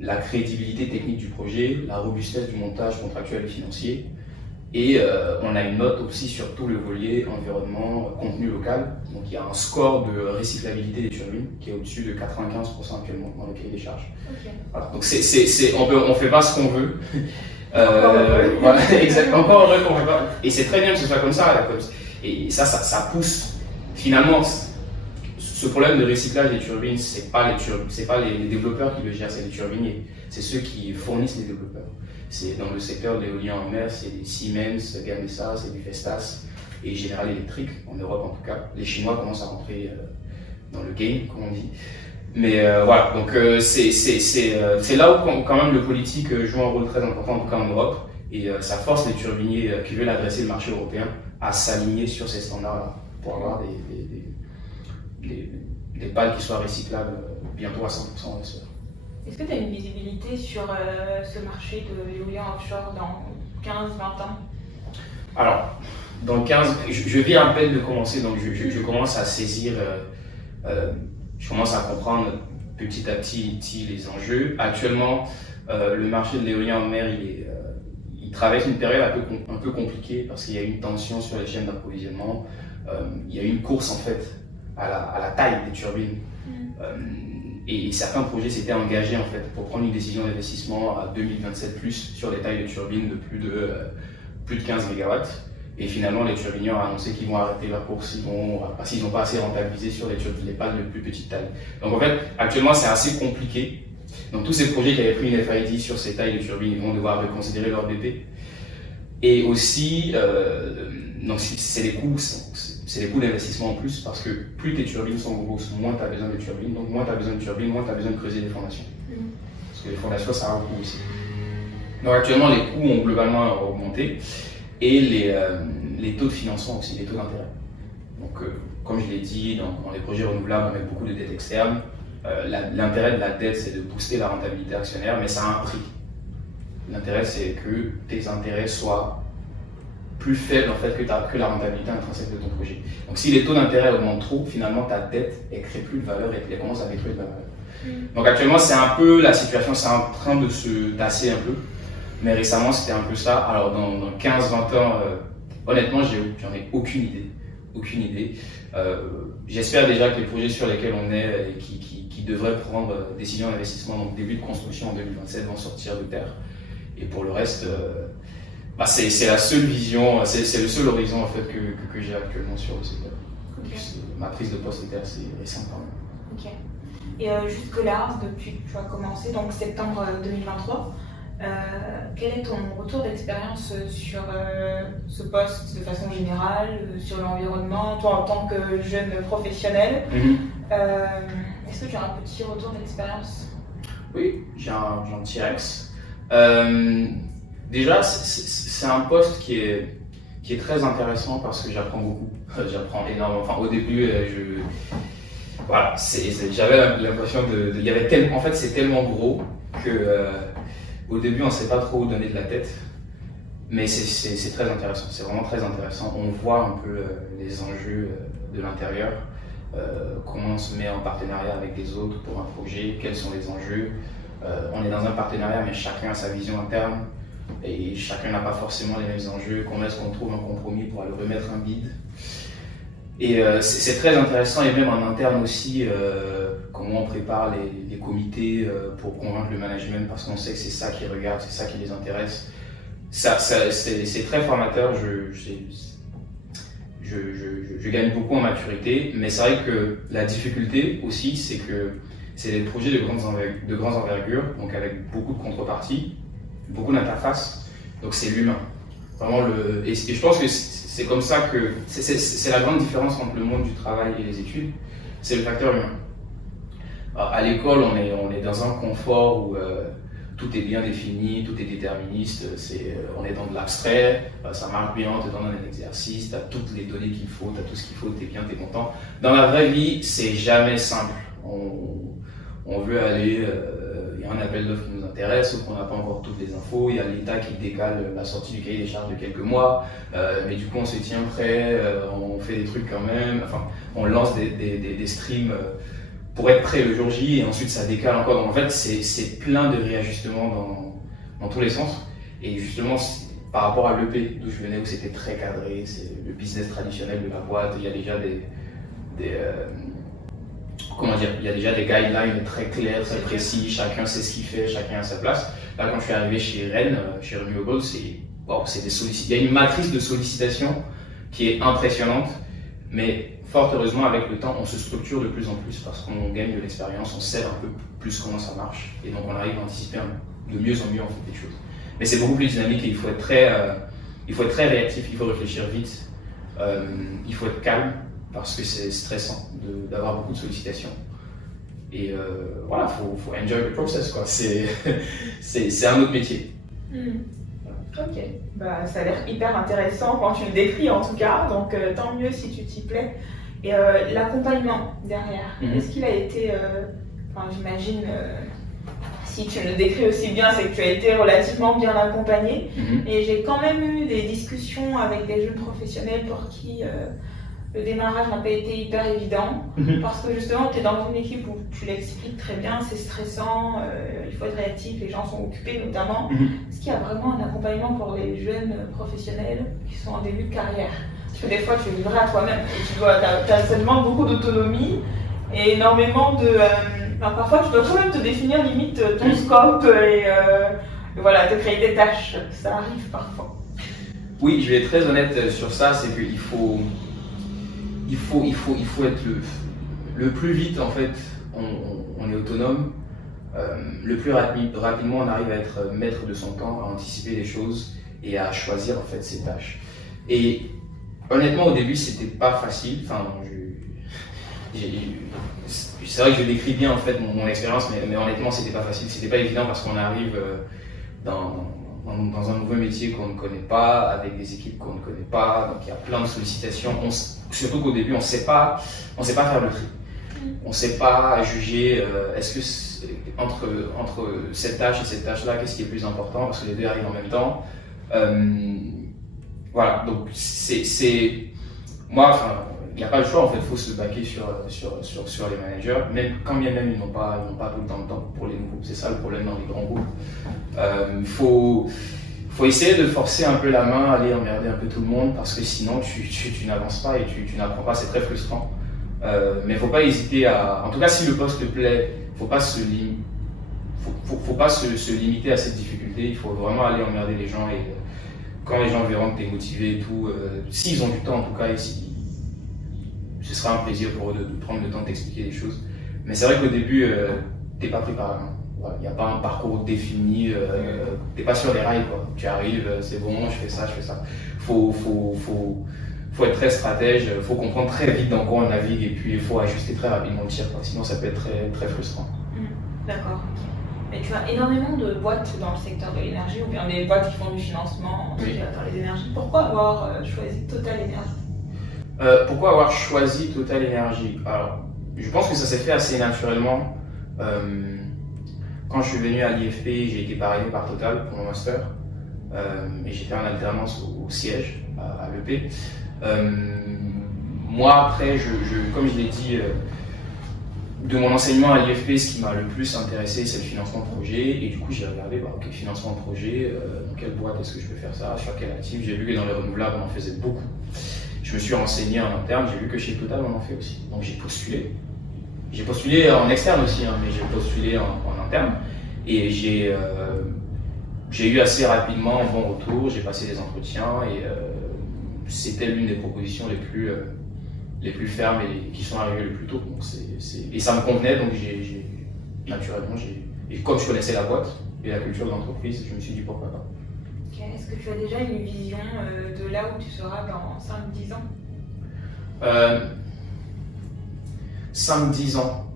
la crédibilité technique du projet, la robustesse du montage contractuel et financier, et on a une note aussi sur tout le volet environnement, contenu local. Donc il y a un score de recyclabilité des turbines qui est au-dessus de 95% actuellement dans le cahier des charges. Okay. Voilà. Donc on fait pas ce qu'on veut. Voilà, exactement. Encore heureux qu'on fait pas. Et c'est très bien que ce soit comme ça. Là, et ça pousse finalement. Ce problème de recyclage des turbines, c'est pas les développeurs qui le gèrent, c'est les turbiniers. C'est ceux qui fournissent les développeurs. C'est dans le secteur de l'éolien en mer, c'est des Siemens, Gamesa, c'est du Vestas et General Electric, en Europe en tout cas. Les Chinois commencent à rentrer dans le game, comme on dit. Mais voilà, donc c'est là où quand même le politique joue un rôle très important, en tout cas en Europe, et ça force les turbiniers qui veulent adresser le marché européen à s'aligner sur ces standards-là pour avoir des pales qui soient recyclables bientôt à 100% en SE. Est-ce que tu as une visibilité sur ce marché de l'éolien offshore dans 15-20 ans? Alors, dans 15, je viens à peine de commencer, donc je commence à saisir, je commence à comprendre petit à petit les enjeux. Actuellement, le marché de l'éolien en mer, il traverse une période un peu compliquée parce qu'il y a une tension sur les chaînes d'approvisionnement. Il y a une course en fait à la taille des turbines. Et certains projets s'étaient engagés en fait pour prendre une décision d'investissement à 2027 plus sur des tailles de turbines de plus de 15 MW. Et finalement, les turbiniers ont annoncé qu'ils vont arrêter leur course parce qu'ils n'ont pas assez rentabilisé sur les pales de plus petite taille. Donc en fait, actuellement, c'est assez compliqué. Donc tous ces projets qui avaient pris une FID sur ces tailles de turbines, ils vont devoir reconsidérer leur BP. Et aussi, donc c'est des coûts d'investissement en plus, parce que plus tes turbines sont grosses, moins tu as besoin de turbines, donc moins tu as besoin de turbines, moins tu as besoin de creuser des fondations. Parce que les fondations, ça a un coût aussi. Donc actuellement, les coûts ont globalement augmenté, et les taux de financement aussi, les taux d'intérêt. Donc comme je l'ai dit, dans les projets renouvelables, on met beaucoup de dettes externes. L'intérêt de la dette, c'est de booster la rentabilité actionnaire, mais ça a un prix. L'intérêt, c'est que tes intérêts soient plus faibles en fait, que la rentabilité intrinsèque de ton projet. Donc si les taux d'intérêt augmentent trop, finalement ta dette ne crée plus de valeur et elle commence à détruire de la valeur. Donc actuellement, c'est un peu la situation, c'est en train de se tasser un peu, mais récemment c'était un peu ça. Alors dans 15-20 ans, honnêtement, j'en ai aucune idée. J'espère déjà que les projets sur lesquels on est et qui devraient prendre décision d'investissement, donc début de construction en 2027, vont sortir de terre. Et pour le reste, c'est la seule vision, c'est le seul horizon en fait, que j'ai actuellement sur le secteur. Okay. Ma prise de poste était assez récente quand même. Ok. Et jusque-là, depuis que tu as commencé, donc septembre 2023, quel est ton retour d'expérience sur ce poste de façon générale, sur l'environnement, toi en tant que jeune professionnel? Est-ce que tu as un petit retour d'expérience? Oui, j'ai un T-Rex. Déjà, c'est un poste qui est très intéressant parce que j'apprends beaucoup. J'apprends énormément. Enfin, au début, j'avais l'impression en fait, c'est tellement gros que Au début, on ne sait pas trop où donner de la tête, mais c'est très intéressant, c'est vraiment très intéressant. On voit un peu les enjeux de l'intérieur, comment on se met en partenariat avec les autres pour un projet, quels sont les enjeux. On est dans un partenariat, mais chacun a sa vision interne et chacun n'a pas forcément les mêmes enjeux. Comment est-ce qu'on trouve un compromis pour aller remettre un bid? Et c'est très intéressant, et même en interne aussi, comment on prépare les comités pour convaincre le management, parce qu'on sait que c'est ça qu'ils regardent, c'est ça qui les intéresse. C'est très formateur, je gagne beaucoup en maturité, mais c'est vrai que la difficulté aussi, c'est que c'est des projets de grande envergure, donc avec beaucoup de contreparties, beaucoup d'interfaces, donc c'est l'humain. Vraiment et je pense que c'est comme ça que c'est la grande différence entre le monde du travail et les études, c'est le facteur humain. Alors, à l'école, on est dans un confort où tout est bien défini, tout est déterministe, on est dans de l'abstrait, ça marche bien, on te donne un exercice, tu as toutes les données qu'il faut, tu as tout ce qu'il faut, tu es bien, tu es content. Dans la vraie vie, c'est jamais simple. On veut aller, il y a un appel d'offres qui nous intéresse, sauf qu'on n'a pas encore toutes les infos, il y a l'État qui décale la sortie du cahier des charges de quelques mois, mais du coup on se tient prêt, on fait des trucs quand même, enfin on lance des streams pour être prêt le jour J, et ensuite ça décale encore. Donc en fait c'est plein de réajustements dans tous les sens, et justement par rapport à l'EP d'où je venais, où c'était très cadré, c'est le business traditionnel de la boîte, il y a déjà il y a déjà des guidelines très clairs, très précis, chacun sait ce qu'il fait, chacun a sa place. Là, quand je suis arrivé chez Rennes, chez Renewables, il y a une matrice de sollicitation qui est impressionnante, mais fort heureusement, avec le temps, on se structure de plus en plus parce qu'on gagne de l'expérience, on sait un peu plus comment ça marche, et donc on arrive à anticiper de mieux en mieux en fait, les choses. Mais c'est beaucoup plus dynamique et il faut être très réactif, il faut réfléchir vite, il faut être calme, parce que c'est stressant d'avoir beaucoup de sollicitations. Et voilà, faut enjoy the process, quoi. C'est un autre métier. Ok, bah, ça a l'air hyper intéressant quand tu le décris en tout cas, donc tant mieux si tu t'y plais. Et l'accompagnement derrière, est-ce qu'il a été, j'imagine, si tu le décris aussi bien, c'est que tu as été relativement bien accompagné. Et j'ai quand même eu des discussions avec des jeunes professionnels pour qui le démarrage n'a pas été hyper évident, parce que justement tu es dans une équipe où tu l'expliques très bien, c'est stressant, il faut être réactif, les gens sont occupés notamment. Est-ce qu'il y a vraiment un accompagnement pour les jeunes professionnels qui sont en début de carrière? Parce que des fois tu es livré à toi-même et ça demande beaucoup d'autonomie et énormément de... parfois tu dois quand même te définir limite ton scope et voilà, te créer des tâches, ça arrive parfois. Oui, je vais être très honnête sur ça, c'est qu'il faut être le plus vite, en fait, on est autonome, le plus rapidement on arrive à être maître de son temps, à anticiper les choses et à choisir en fait ses tâches. Et honnêtement au début c'était pas facile, c'est vrai que je décris bien en fait mon expérience, mais honnêtement c'était pas facile, c'était pas évident parce qu'on arrive dans un nouveau métier qu'on ne connaît pas, avec des équipes qu'on ne connaît pas, donc il y a plein de sollicitations, surtout qu'au début on ne sait pas faire le tri. On ne sait pas juger est-ce que entre cette tâche et cette tâche-là, qu'est-ce qui est plus important, parce que les deux arrivent en même temps. Voilà, donc moi, il n'y a pas le choix en fait, il faut se baquer sur les managers, même quand bien même ils n'ont pas tout le temps de temps pour les nouveaux. C'est ça le problème dans les grands groupes. Faut essayer de forcer un peu la main, aller emmerder un peu tout le monde, parce que sinon tu n'avances pas et tu n'apprends pas, c'est très frustrant. Mais faut pas hésiter en tout cas si le poste te plaît, faut pas se limiter à cette difficulté, il faut vraiment aller emmerder les gens, et quand les gens verront que tu es motivé et tout, s'ils ont du temps en tout cas, ce sera un plaisir pour eux de prendre le temps de t'expliquer les choses. Mais c'est vrai qu'au début, t'es pas pris par la main. Il n'y a pas un parcours défini, t'es pas sur les rails, quoi. Tu arrives, c'est bon, je fais ça. Faut être très stratège, faut comprendre très vite dans quoi on navigue, et puis il faut ajuster très rapidement le tir, quoi. Sinon ça peut être très, très frustrant. D'accord. Mais tu as énormément de boîtes dans le secteur de l'énergie, ou bien des boîtes qui font du financement dans les énergies. Pourquoi avoir choisi Total Energy? Pourquoi avoir choisi Total Energy? Alors, je pense que ça s'est fait assez naturellement. quand je suis venu à l'IFP, j'ai été parrainé par Total pour mon master. Et j'ai fait en alternance au siège, à l'EP. Moi, après, comme je l'ai dit, de mon enseignement à l'IFP, ce qui m'a le plus intéressé, c'est le financement de projet. Et du coup, j'ai regardé, ok, financement de projet, dans quelle boîte est-ce que je peux faire ça, sur quel actif. J'ai vu que dans les renouvelables, on en faisait beaucoup. Je me suis renseigné en interne, j'ai vu que chez Total, on en fait aussi. Donc j'ai postulé. J'ai postulé en externe aussi, hein, mais j'ai postulé en interne. Et j'ai eu assez rapidement un bon retour, j'ai passé des entretiens et c'était l'une des propositions les plus fermes et qui sont arrivées le plus tôt. Donc et ça me convenait, donc naturellement, et comme je connaissais la boîte et la culture de l'entreprise, je me suis dit pourquoi pas. Okay. Est-ce que tu as déjà une vision de là où tu seras dans 5-10 ans 5-10 ans,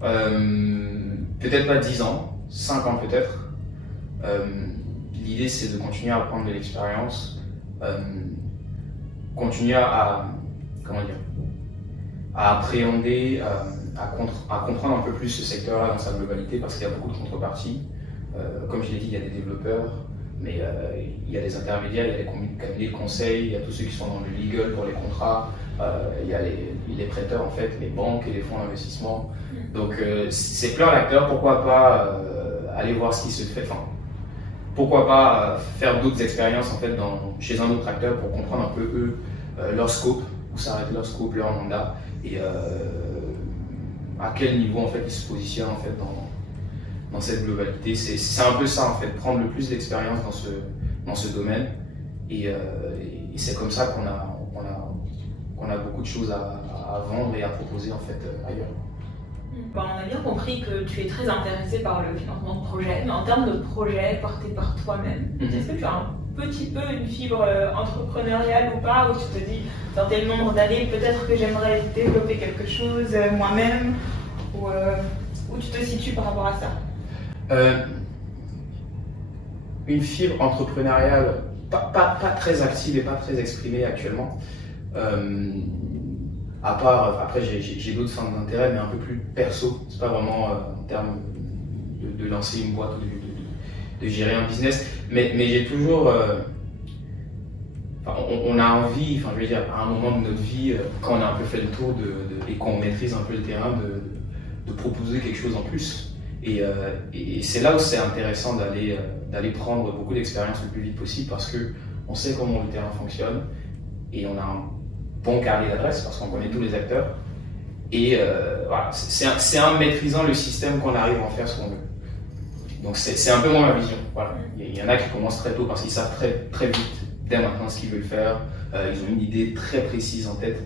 peut-être pas 10 ans, 5 ans peut-être. L'idée c'est de continuer à prendre de l'expérience, continuer à appréhender, à comprendre un peu plus ce secteur-là dans sa globalité parce qu'il y a beaucoup de contreparties. Comme je l'ai dit, il y a des développeurs, mais il y a des intermédiaires, il y a des cabinets de conseil, il y a tous ceux qui sont dans le legal pour les contrats, il y a les prêteurs en fait, les banques et les fonds d'investissement. Donc c'est plein d'acteurs, pourquoi pas aller voir ce qui se fait, enfin, pourquoi pas faire d'autres expériences en fait chez un autre acteur pour comprendre un peu eux, leur scope, où s'arrête leur scope, leur mandat et à quel niveau en fait ils se positionnent en fait dans cette globalité. C'est un peu ça en fait, prendre le plus d'expérience dans ce domaine et c'est comme ça qu'on a beaucoup de choses à vendre et à proposer en fait ailleurs. Bon, on a bien compris que tu es très intéressé par le financement de projet, mais en termes de projet porté par toi-même, est-ce que tu as un petit peu une fibre entrepreneuriale ou pas, où tu te dis dans tel nombre d'années peut-être que j'aimerais développer quelque chose moi-même, ou où tu te situes par rapport à ça? Une fibre entrepreneuriale pas très active et pas très exprimée actuellement. À part, après j'ai d'autres centres d'intérêt, mais un peu plus perso. C'est pas vraiment en termes de lancer une boîte ou de gérer un business. Mais j'ai toujours. On a envie, je veux dire, à un moment de notre vie, quand on a un peu fait le tour et qu'on maîtrise un peu le terrain, de proposer quelque chose en plus. Et c'est là où c'est intéressant d'aller prendre beaucoup d'expérience le plus vite possible parce qu'on sait comment le terrain fonctionne et on a un bon carnet d'adresses parce qu'on connaît tous les acteurs. Et voilà, c'est en maîtrisant le système qu'on arrive à en faire ce qu'on veut. Donc c'est un peu moins ma vision. Voilà. Il y en a qui commencent très tôt parce qu'ils savent très, très vite, dès maintenant, ce qu'ils veulent faire. Ils ont une idée très précise en tête.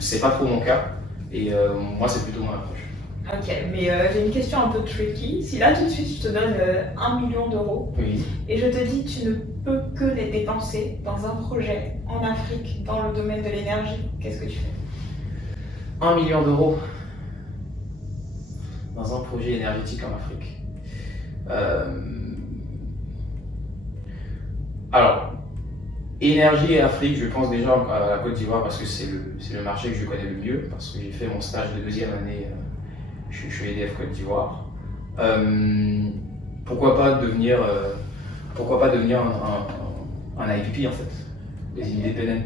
C'est pas trop mon cas. Et moi, c'est plutôt mon approche. Ok, mais j'ai une question un peu tricky. Si là tout de suite je te donne 1 million d'euros Oui. et je te dis tu ne peux que les dépenser dans un projet en Afrique, dans le domaine de l'énergie, qu'est-ce que tu fais? 1 million d'euros dans un projet énergétique en Afrique. Alors, énergie et Afrique, je pense déjà à la Côte d'Ivoire parce que c'est le marché que je connais le mieux, parce que j'ai fait mon stage de deuxième année. Je suis EDF Côte d'Ivoire. Pourquoi pas devenir un IPP en fait, des Independent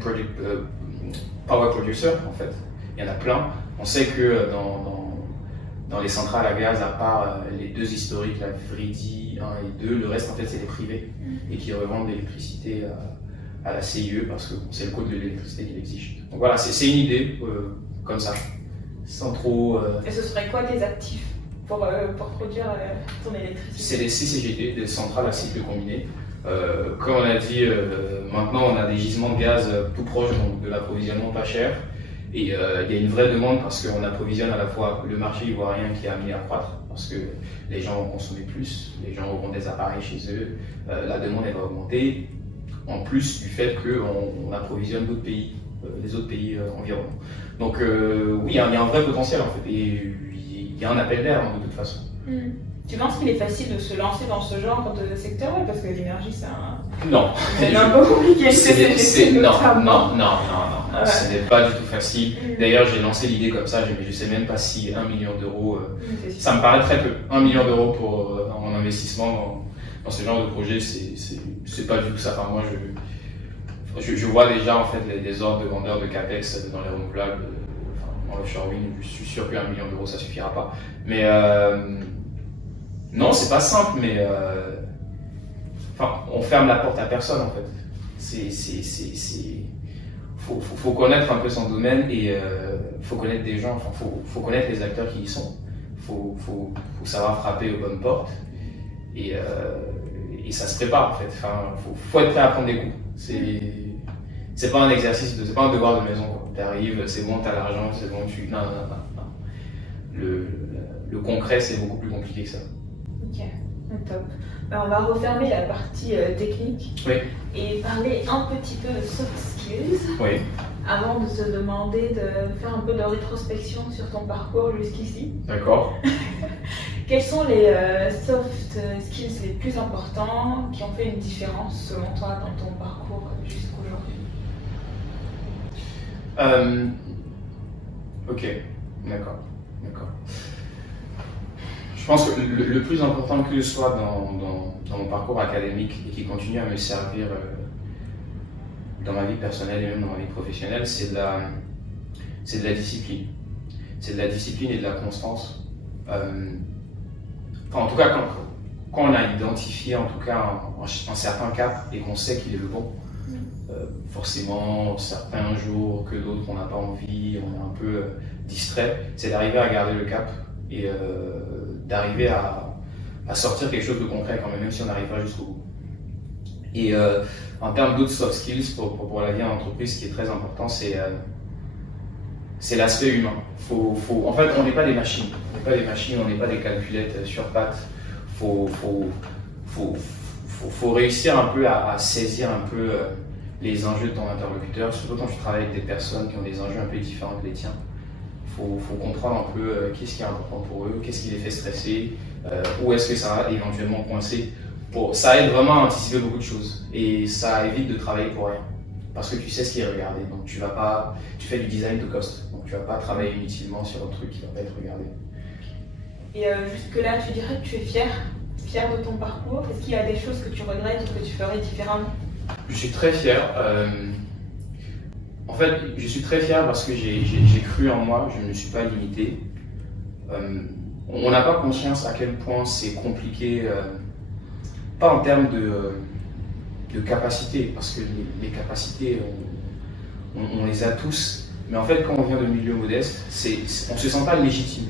Power Producer en fait. Il y en a plein. On sait que dans les centrales à gaz, à part les deux historiques, la Vridi 1 et 2, le reste en fait c'est des privés et qui revendent l'électricité à la CIE parce que c'est le coût de l'électricité qui l'exige. Donc voilà, c'est une idée comme ça. Sans trop. Et ce serait quoi tes actifs pour produire ton électricité? C'est des CCGT, des centrales à cycle combiné. Comme on a dit, maintenant on a des gisements de gaz tout proches, donc de l'approvisionnement pas cher. Et il y a une vraie demande parce qu'on approvisionne à la fois le marché ivoirien qui est amené à croître, parce que les gens vont consommer plus, les gens auront des appareils chez eux, la demande elle va augmenter, en plus du fait qu'on approvisionne d'autres pays, les autres pays environnants. Donc oui, il y a un vrai potentiel en fait, et il y a un appel d'air de toute façon. Tu penses qu'il est facile de se lancer dans ce genre de secteur? Parce que l'énergie c'est Non. un peu compliqué. Non, Ouais. Ce n'est pas du tout facile. D'ailleurs, j'ai lancé l'idée comme ça, je ne sais même pas si 1 million d'euros, ça me paraît très peu. 1 million d'euros en investissement dans ce genre de projet, c'est pas du tout ça. Enfin, moi, je vois déjà en fait les ordres de vendeurs de CAPEX dans les renouvelables, dans l'offshore wind. Je suis sûr qu'1 million d'euros ça suffira pas. Mais non, c'est pas simple, mais enfin, on ferme la porte à personne en fait. Faut connaître un peu son domaine et faut connaître des gens. Enfin, faut connaître les acteurs qui y sont. Faut savoir frapper aux bonnes portes et ça se prépare en fait. Enfin, faut être prêt à prendre des coups. C'est pas un exercice, c'est pas un devoir de maison. T'arrives, c'est bon, t'as l'argent, c'est bon, non. Le concret, c'est beaucoup plus compliqué que ça. Ok, top. Ben, on va refermer la partie technique et parler un petit peu de soft skills. Oui. Avant de se demander de faire un peu de rétrospection sur ton parcours jusqu'ici. D'accord. Quels sont les soft skills les plus importants qui ont fait une différence selon toi dans ton parcours jusqu'aujourd'hui? Ok, d'accord. Je pense que le plus important que ce soit dans mon parcours académique et qui continue à me servir dans ma vie personnelle et même dans ma vie professionnelle, c'est de la discipline. C'est de la discipline et de la constance. Enfin, en tout cas, quand on a identifié en tout cas un certain cap et qu'on sait qu'il est le bon, forcément, certains jours que d'autres on n'a pas envie, on est un peu distrait, c'est d'arriver à garder le cap et d'arriver à sortir quelque chose de concret quand même si on n'arrive pas jusqu'au bout. Et en termes d'autres soft skills pour la vie en entreprise, ce qui est très important, c'est l'aspect humain. En fait, on n'est pas des machines. On n'est pas des calculettes sur pattes. Faut réussir un peu à saisir un peu les enjeux de ton interlocuteur, surtout quand tu travailles avec des personnes qui ont des enjeux un peu différents que les tiens. Faut comprendre un peu qu'est-ce qui est important pour eux, qu'est-ce qui les fait stresser, où est-ce que ça va éventuellement coincer. Ça aide vraiment à anticiper beaucoup de choses et ça évite de travailler pour rien parce que tu sais ce qui est regardé. Donc tu fais du design to cost, donc tu vas pas travailler inutilement sur un truc qui va pas être regardé. Et jusque-là, tu dirais que tu es fier de ton parcours. Est-ce qu'il y a des choses que tu regrettes ou que tu ferais différemment? Je suis très fier. En fait, je suis très fier parce que j'ai cru en moi, je ne me suis pas limité. On n'a pas conscience à quel point c'est compliqué, pas en termes de capacité, parce que les capacités, on les a tous. Mais en fait, quand on vient de milieux modestes, on ne se sent pas légitime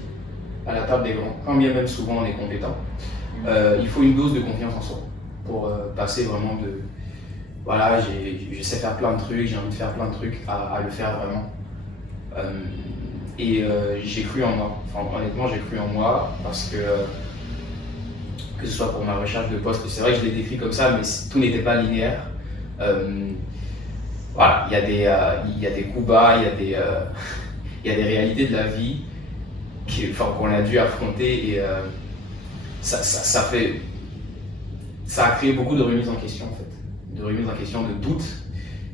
à la table des grands, quand bien même souvent on est compétent. Il faut une dose de confiance en soi pour passer vraiment de voilà, je sais faire plein de trucs, j'ai envie de faire plein de trucs, à le faire vraiment. J'ai cru en moi. Enfin, honnêtement, j'ai cru en moi parce que ce soit pour ma recherche de poste, c'est vrai que je l'ai décrit comme ça, mais tout n'était pas linéaire. Voilà, il y a des coups bas, il y a des réalités de la vie qu'on a dû affronter et ça a créé beaucoup de remises en question en fait. De remise en question, de doutes.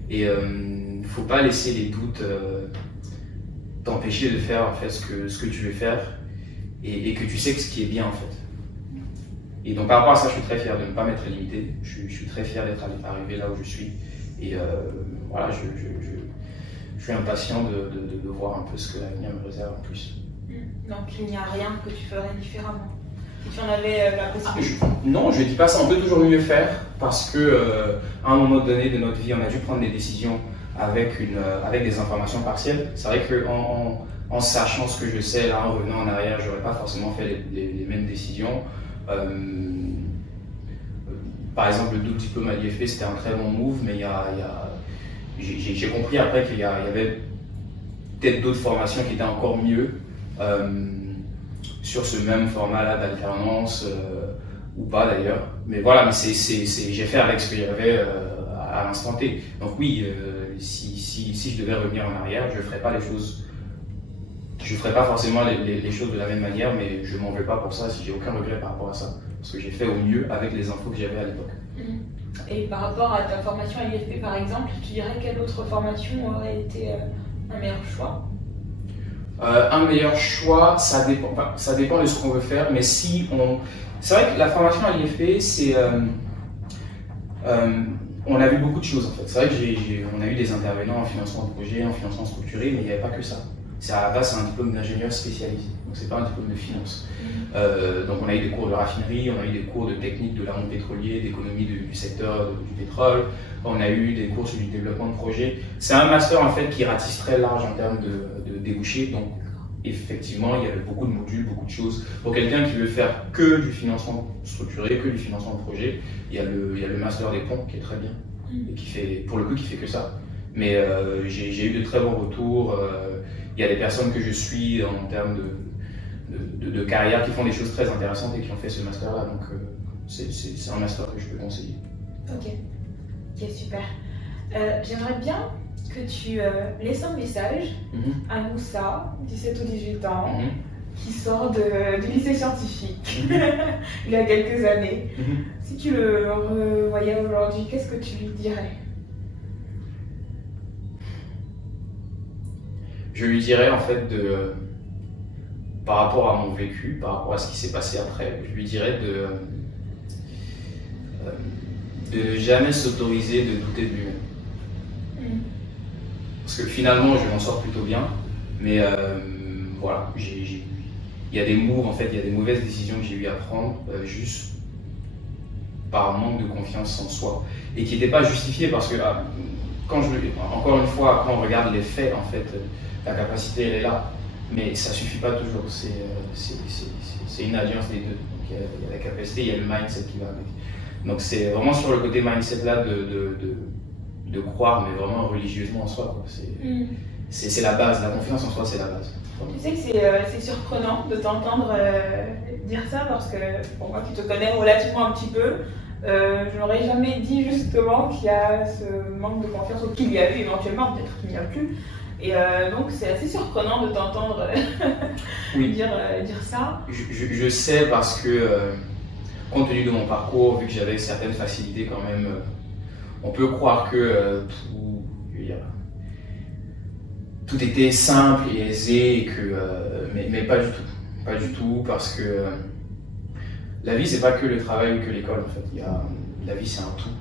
Et il ne faut pas laisser les doutes t'empêcher de faire en fait, ce que tu veux faire et que tu sais que ce qui est bien en fait. Et donc par rapport à ça, je suis très fier de ne pas m'être limité. Je suis très fier d'être arrivé là où je suis. Et voilà, je suis impatient de voir un peu ce que l'avenir me réserve en plus. Donc il n'y a rien que tu ferais différemment? Si on avait la possibilité. Non, je ne dis pas ça, on peut toujours mieux faire parce que à un moment donné de notre vie, on a dû prendre des décisions avec des informations partielles. C'est vrai qu'en sachant ce que je sais, là, en revenant en arrière, je n'aurais pas forcément fait les mêmes décisions. Par exemple, le double diplôme à l'IFP, c'était un très bon move, mais j'ai compris après qu'il y avait peut-être d'autres formations qui étaient encore mieux. Sur ce même format-là d'alternance, ou pas d'ailleurs. Mais voilà, j'ai fait avec ce qu'il y avait à l'instant T. Donc oui, si je devais revenir en arrière, je ne ferais pas les choses. Je ne ferais pas forcément les choses de la même manière, mais je ne m'en veux pas pour ça, si j'ai aucun regret par rapport à ça. Parce que j'ai fait au mieux avec les infos que j'avais à l'époque. Et par rapport à ta formation à l'IFP par exemple, tu dirais quelle autre formation aurait été un meilleur choix? Un meilleur choix, ça dépend de ce qu'on veut faire, mais si C'est vrai que la formation à l'IFP, c'est... on a vu beaucoup de choses en fait. C'est vrai qu'on a eu des intervenants en financement de projet, en financement structuré, mais il n'y avait pas que ça. À la base, c'est un diplôme d'ingénieur spécialisé, donc c'est pas un diplôme de finance. Donc on a eu des cours de raffinerie, on a eu des cours de technique de l'amont pétrolier, d'économie du secteur du pétrole, on a eu des cours sur du développement de projet. C'est un master en fait qui ratisse très large en termes de débouchés, donc effectivement il y a beaucoup de modules, beaucoup de choses. Pour quelqu'un qui veut faire que du financement structuré, que du financement de projet, il y a le master des ponts qui est très bien et qui fait, pour le coup, qui fait que ça. Mais j'ai eu de très bons retours. Il y a des personnes que je suis en termes de carrière qui font des choses très intéressantes et qui ont fait ce master-là. Donc c'est un master que je peux conseiller. Ok, super. J'aimerais bien que tu laisses un message à Moussa, 17 ou 18 ans, qui sort du lycée scientifique il y a quelques années. Si tu le revoyais aujourd'hui, qu'est-ce que tu lui dirais? Je lui dirais en fait par rapport à mon vécu, par rapport à ce qui s'est passé après, je lui dirais de jamais s'autoriser de douter de lui-même. Parce que finalement, je m'en sors plutôt bien, mais voilà, il y a des moves, en fait, il y a des mauvaises décisions que j'ai eu à prendre juste par manque de confiance en soi et qui n'étaient pas justifiées parce que encore une fois, quand on regarde les faits, en fait, la capacité elle est là, mais ça suffit pas toujours. C'est une alliance des deux. Donc, il y a la capacité, il y a le mindset qui va avec. Donc c'est vraiment sur le côté mindset là de croire, mais vraiment religieusement en soi, quoi. C'est la base, la confiance en soi, c'est la base. Tu sais que c'est surprenant de t'entendre dire ça parce que pour moi qui te connais relativement un petit peu, je n'aurais jamais dit justement qu'il y a ce manque de confiance, ou qu'il y a eu éventuellement, peut-être qu'il n'y a plus. Et donc c'est assez surprenant de t'entendre dire ça. Je sais parce que compte tenu de mon parcours, vu que j'avais certaines facilités quand même, on peut croire que tout était simple et aisé, et mais pas du tout. Pas du tout, parce que la vie, c'est pas que le travail ou que l'école, en fait. La vie, c'est un tout.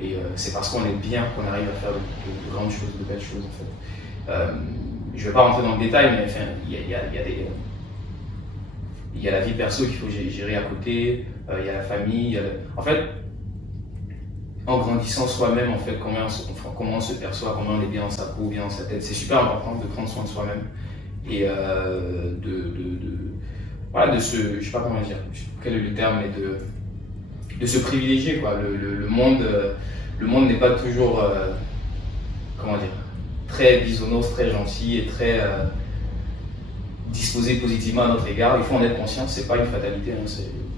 Et c'est parce qu'on est bien qu'on arrive à faire de grandes choses, de belles choses, en fait. Je ne vais pas rentrer dans le détail, mais enfin, il y a la vie perso qu'il faut gérer à côté, il y a la famille, en fait, en grandissant soi-même, en fait, comment on se perçoit, comment on est bien dans sa peau, bien dans sa tête, c'est super important de prendre soin de soi-même et voilà, je sais pas comment dire, quel est le terme, mais de se privilégier, quoi. Le monde n'est pas toujours, comment dire, très bisounours, très gentil et très disposé positivement à notre égard. Il faut en être conscient, c'est pas une fatalité, hein,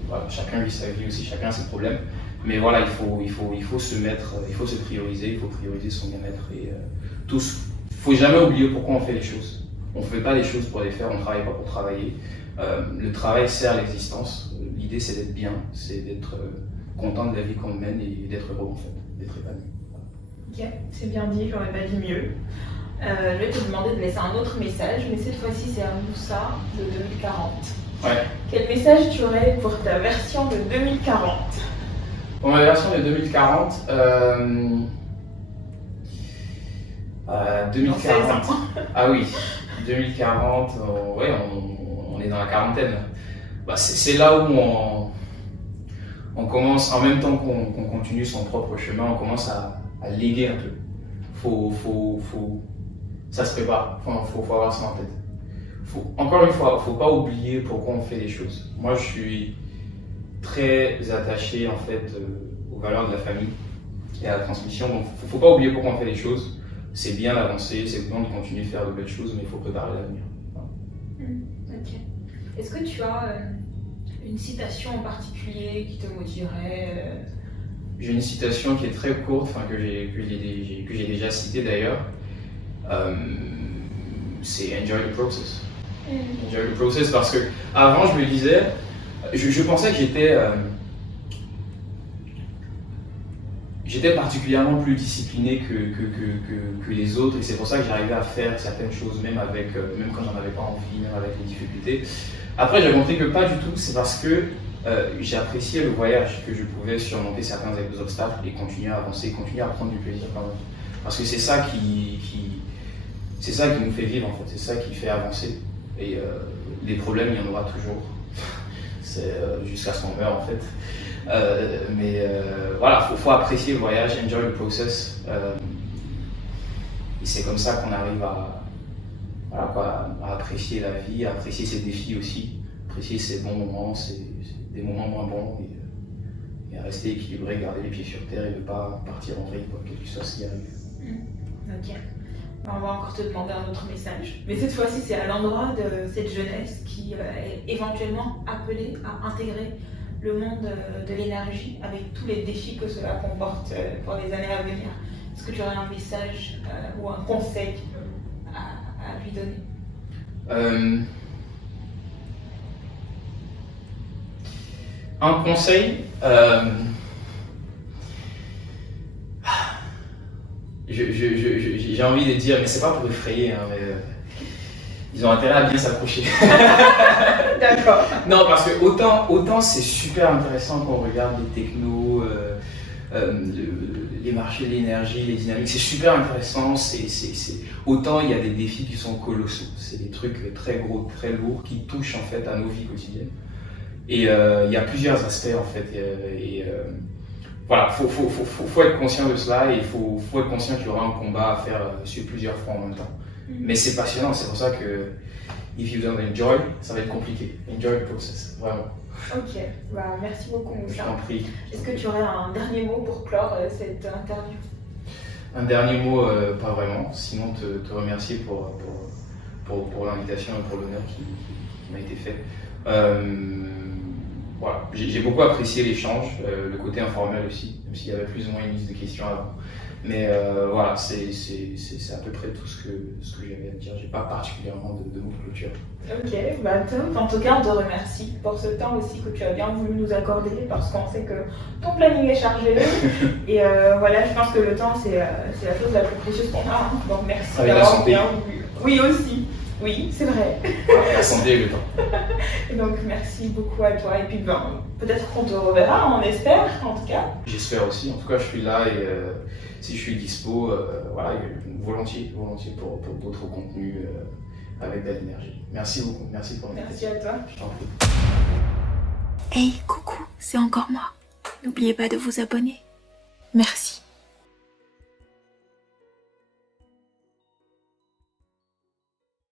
voilà, chacun vit sa vie aussi, chacun a ses problèmes. Mais voilà, il faut se prioriser, il faut prioriser son bien-être et faut jamais oublier pourquoi on fait les choses. On ne fait pas les choses pour les faire, on ne travaille pas pour travailler. Le travail sert à l'existence. L'idée c'est d'être bien, c'est d'être content de la vie qu'on mène et d'être heureux en fait, d'être épanoui. Ok, c'est bien dit, j'aurais pas dit mieux. Je vais te demander de laisser un autre message, mais cette fois-ci c'est à Moussa de 2040. Ouais. Quel message tu aurais pour ta version de 2040? Pour ma version de 2040, 2040. Ah oui, 2040, ouais, on est dans la quarantaine. Bah, c'est là où on commence, en même temps qu'on continue son propre chemin, on commence à léguer un peu. Ça se prépare, faut avoir ça en tête. Encore une fois, faut pas oublier pourquoi on fait les choses. Moi, je suis très attaché en fait aux valeurs de la famille et à la transmission. Donc, faut pas oublier pourquoi on fait les choses. C'est bien d'avancer, c'est bien de continuer de faire de belles choses, mais il faut préparer l'avenir. Voilà. Ok. Est-ce que tu as une citation en particulier qui te motiverait J'ai une citation qui est très courte, que j'ai déjà citée d'ailleurs. C'est Enjoy the process. Enjoy the process, parce que avant je me disais, je pensais que j'étais particulièrement plus discipliné que les autres, et c'est pour ça que j'arrivais à faire certaines choses, même quand j'en avais pas envie, même avec les difficultés. Après j'ai compris que pas du tout, c'est parce que J'ai apprécié le voyage, que je pouvais surmonter certains obstacles et continuer à avancer, continuer à prendre du plaisir quand même. Parce que c'est ça c'est ça qui nous fait vivre en fait, c'est ça qui fait avancer. Et les problèmes, il y en aura toujours. C'est jusqu'à ce qu'on meure en fait. Voilà, faut apprécier le voyage, enjoy the process. Et c'est comme ça qu'on arrive voilà, à apprécier la vie, à apprécier ses défis aussi, apprécier ses bons moments, des moments moins bons, et à rester équilibré, garder les pieds sur terre et ne pas partir en vrille, quel que soit ce qui arrive. Ok. On va encore te demander un autre message, mais cette fois-ci c'est à l'endroit de cette jeunesse qui est éventuellement appelée à intégrer le monde de l'énergie avec tous les défis que cela comporte pour les années à venir. Est-ce que tu aurais un message ou un conseil à lui donner? Un conseil, j'ai envie de dire, mais c'est pas pour effrayer, hein, mais ils ont intérêt à bien s'accrocher. D'accord. Non, parce que autant c'est super intéressant quand on regarde les technos, les marchés de l'énergie, les dynamiques, c'est super intéressant. Autant il y a des défis qui sont colossaux. C'est des trucs très gros, très lourds qui touchent en fait à nos vies quotidiennes. Et il y a plusieurs aspects en fait. Voilà, faut être conscient de cela et il faut être conscient qu'il y aura un combat à faire sur plusieurs fronts en même temps. Mais c'est passionnant, c'est pour ça que if you don't enjoy, ça va être compliqué. Enjoy the process, vraiment. Ok, bah, merci beaucoup Je Moussa. t'en prie. Est-ce que tu aurais un dernier mot pour clore cette interview? Un dernier mot, pas vraiment, sinon te remercier pour l'invitation et pour l'honneur qui m'a été fait. Voilà, j'ai beaucoup apprécié l'échange, le côté informel aussi, même s'il y avait plus ou moins une liste de questions avant. Mais voilà, c'est à peu près tout ce que j'avais à dire. J'ai pas particulièrement de mots de clôture. Ok, bah top. En tout cas, on te remercie pour ce temps aussi que tu as bien voulu nous accorder parce qu'on sait que ton planning est chargé. Et voilà, je pense que le temps, c'est la chose la plus précieuse qu'on a. Hein. Donc merci avec la d'avoir santé. bien voulu. Oui, aussi. Oui, c'est vrai. La santé et le temps. Et donc merci beaucoup à toi. Et puis ben, peut-être qu'on te reverra, on espère en tout cas. J'espère aussi. En tout cas, je suis là et si je suis dispo, voilà, volontiers pour d'autres contenus avec de l'énergie. Merci beaucoup. Merci pour Merci à toi. Je t'en prie. Hey, coucou, c'est encore moi. N'oubliez pas de vous abonner. Merci.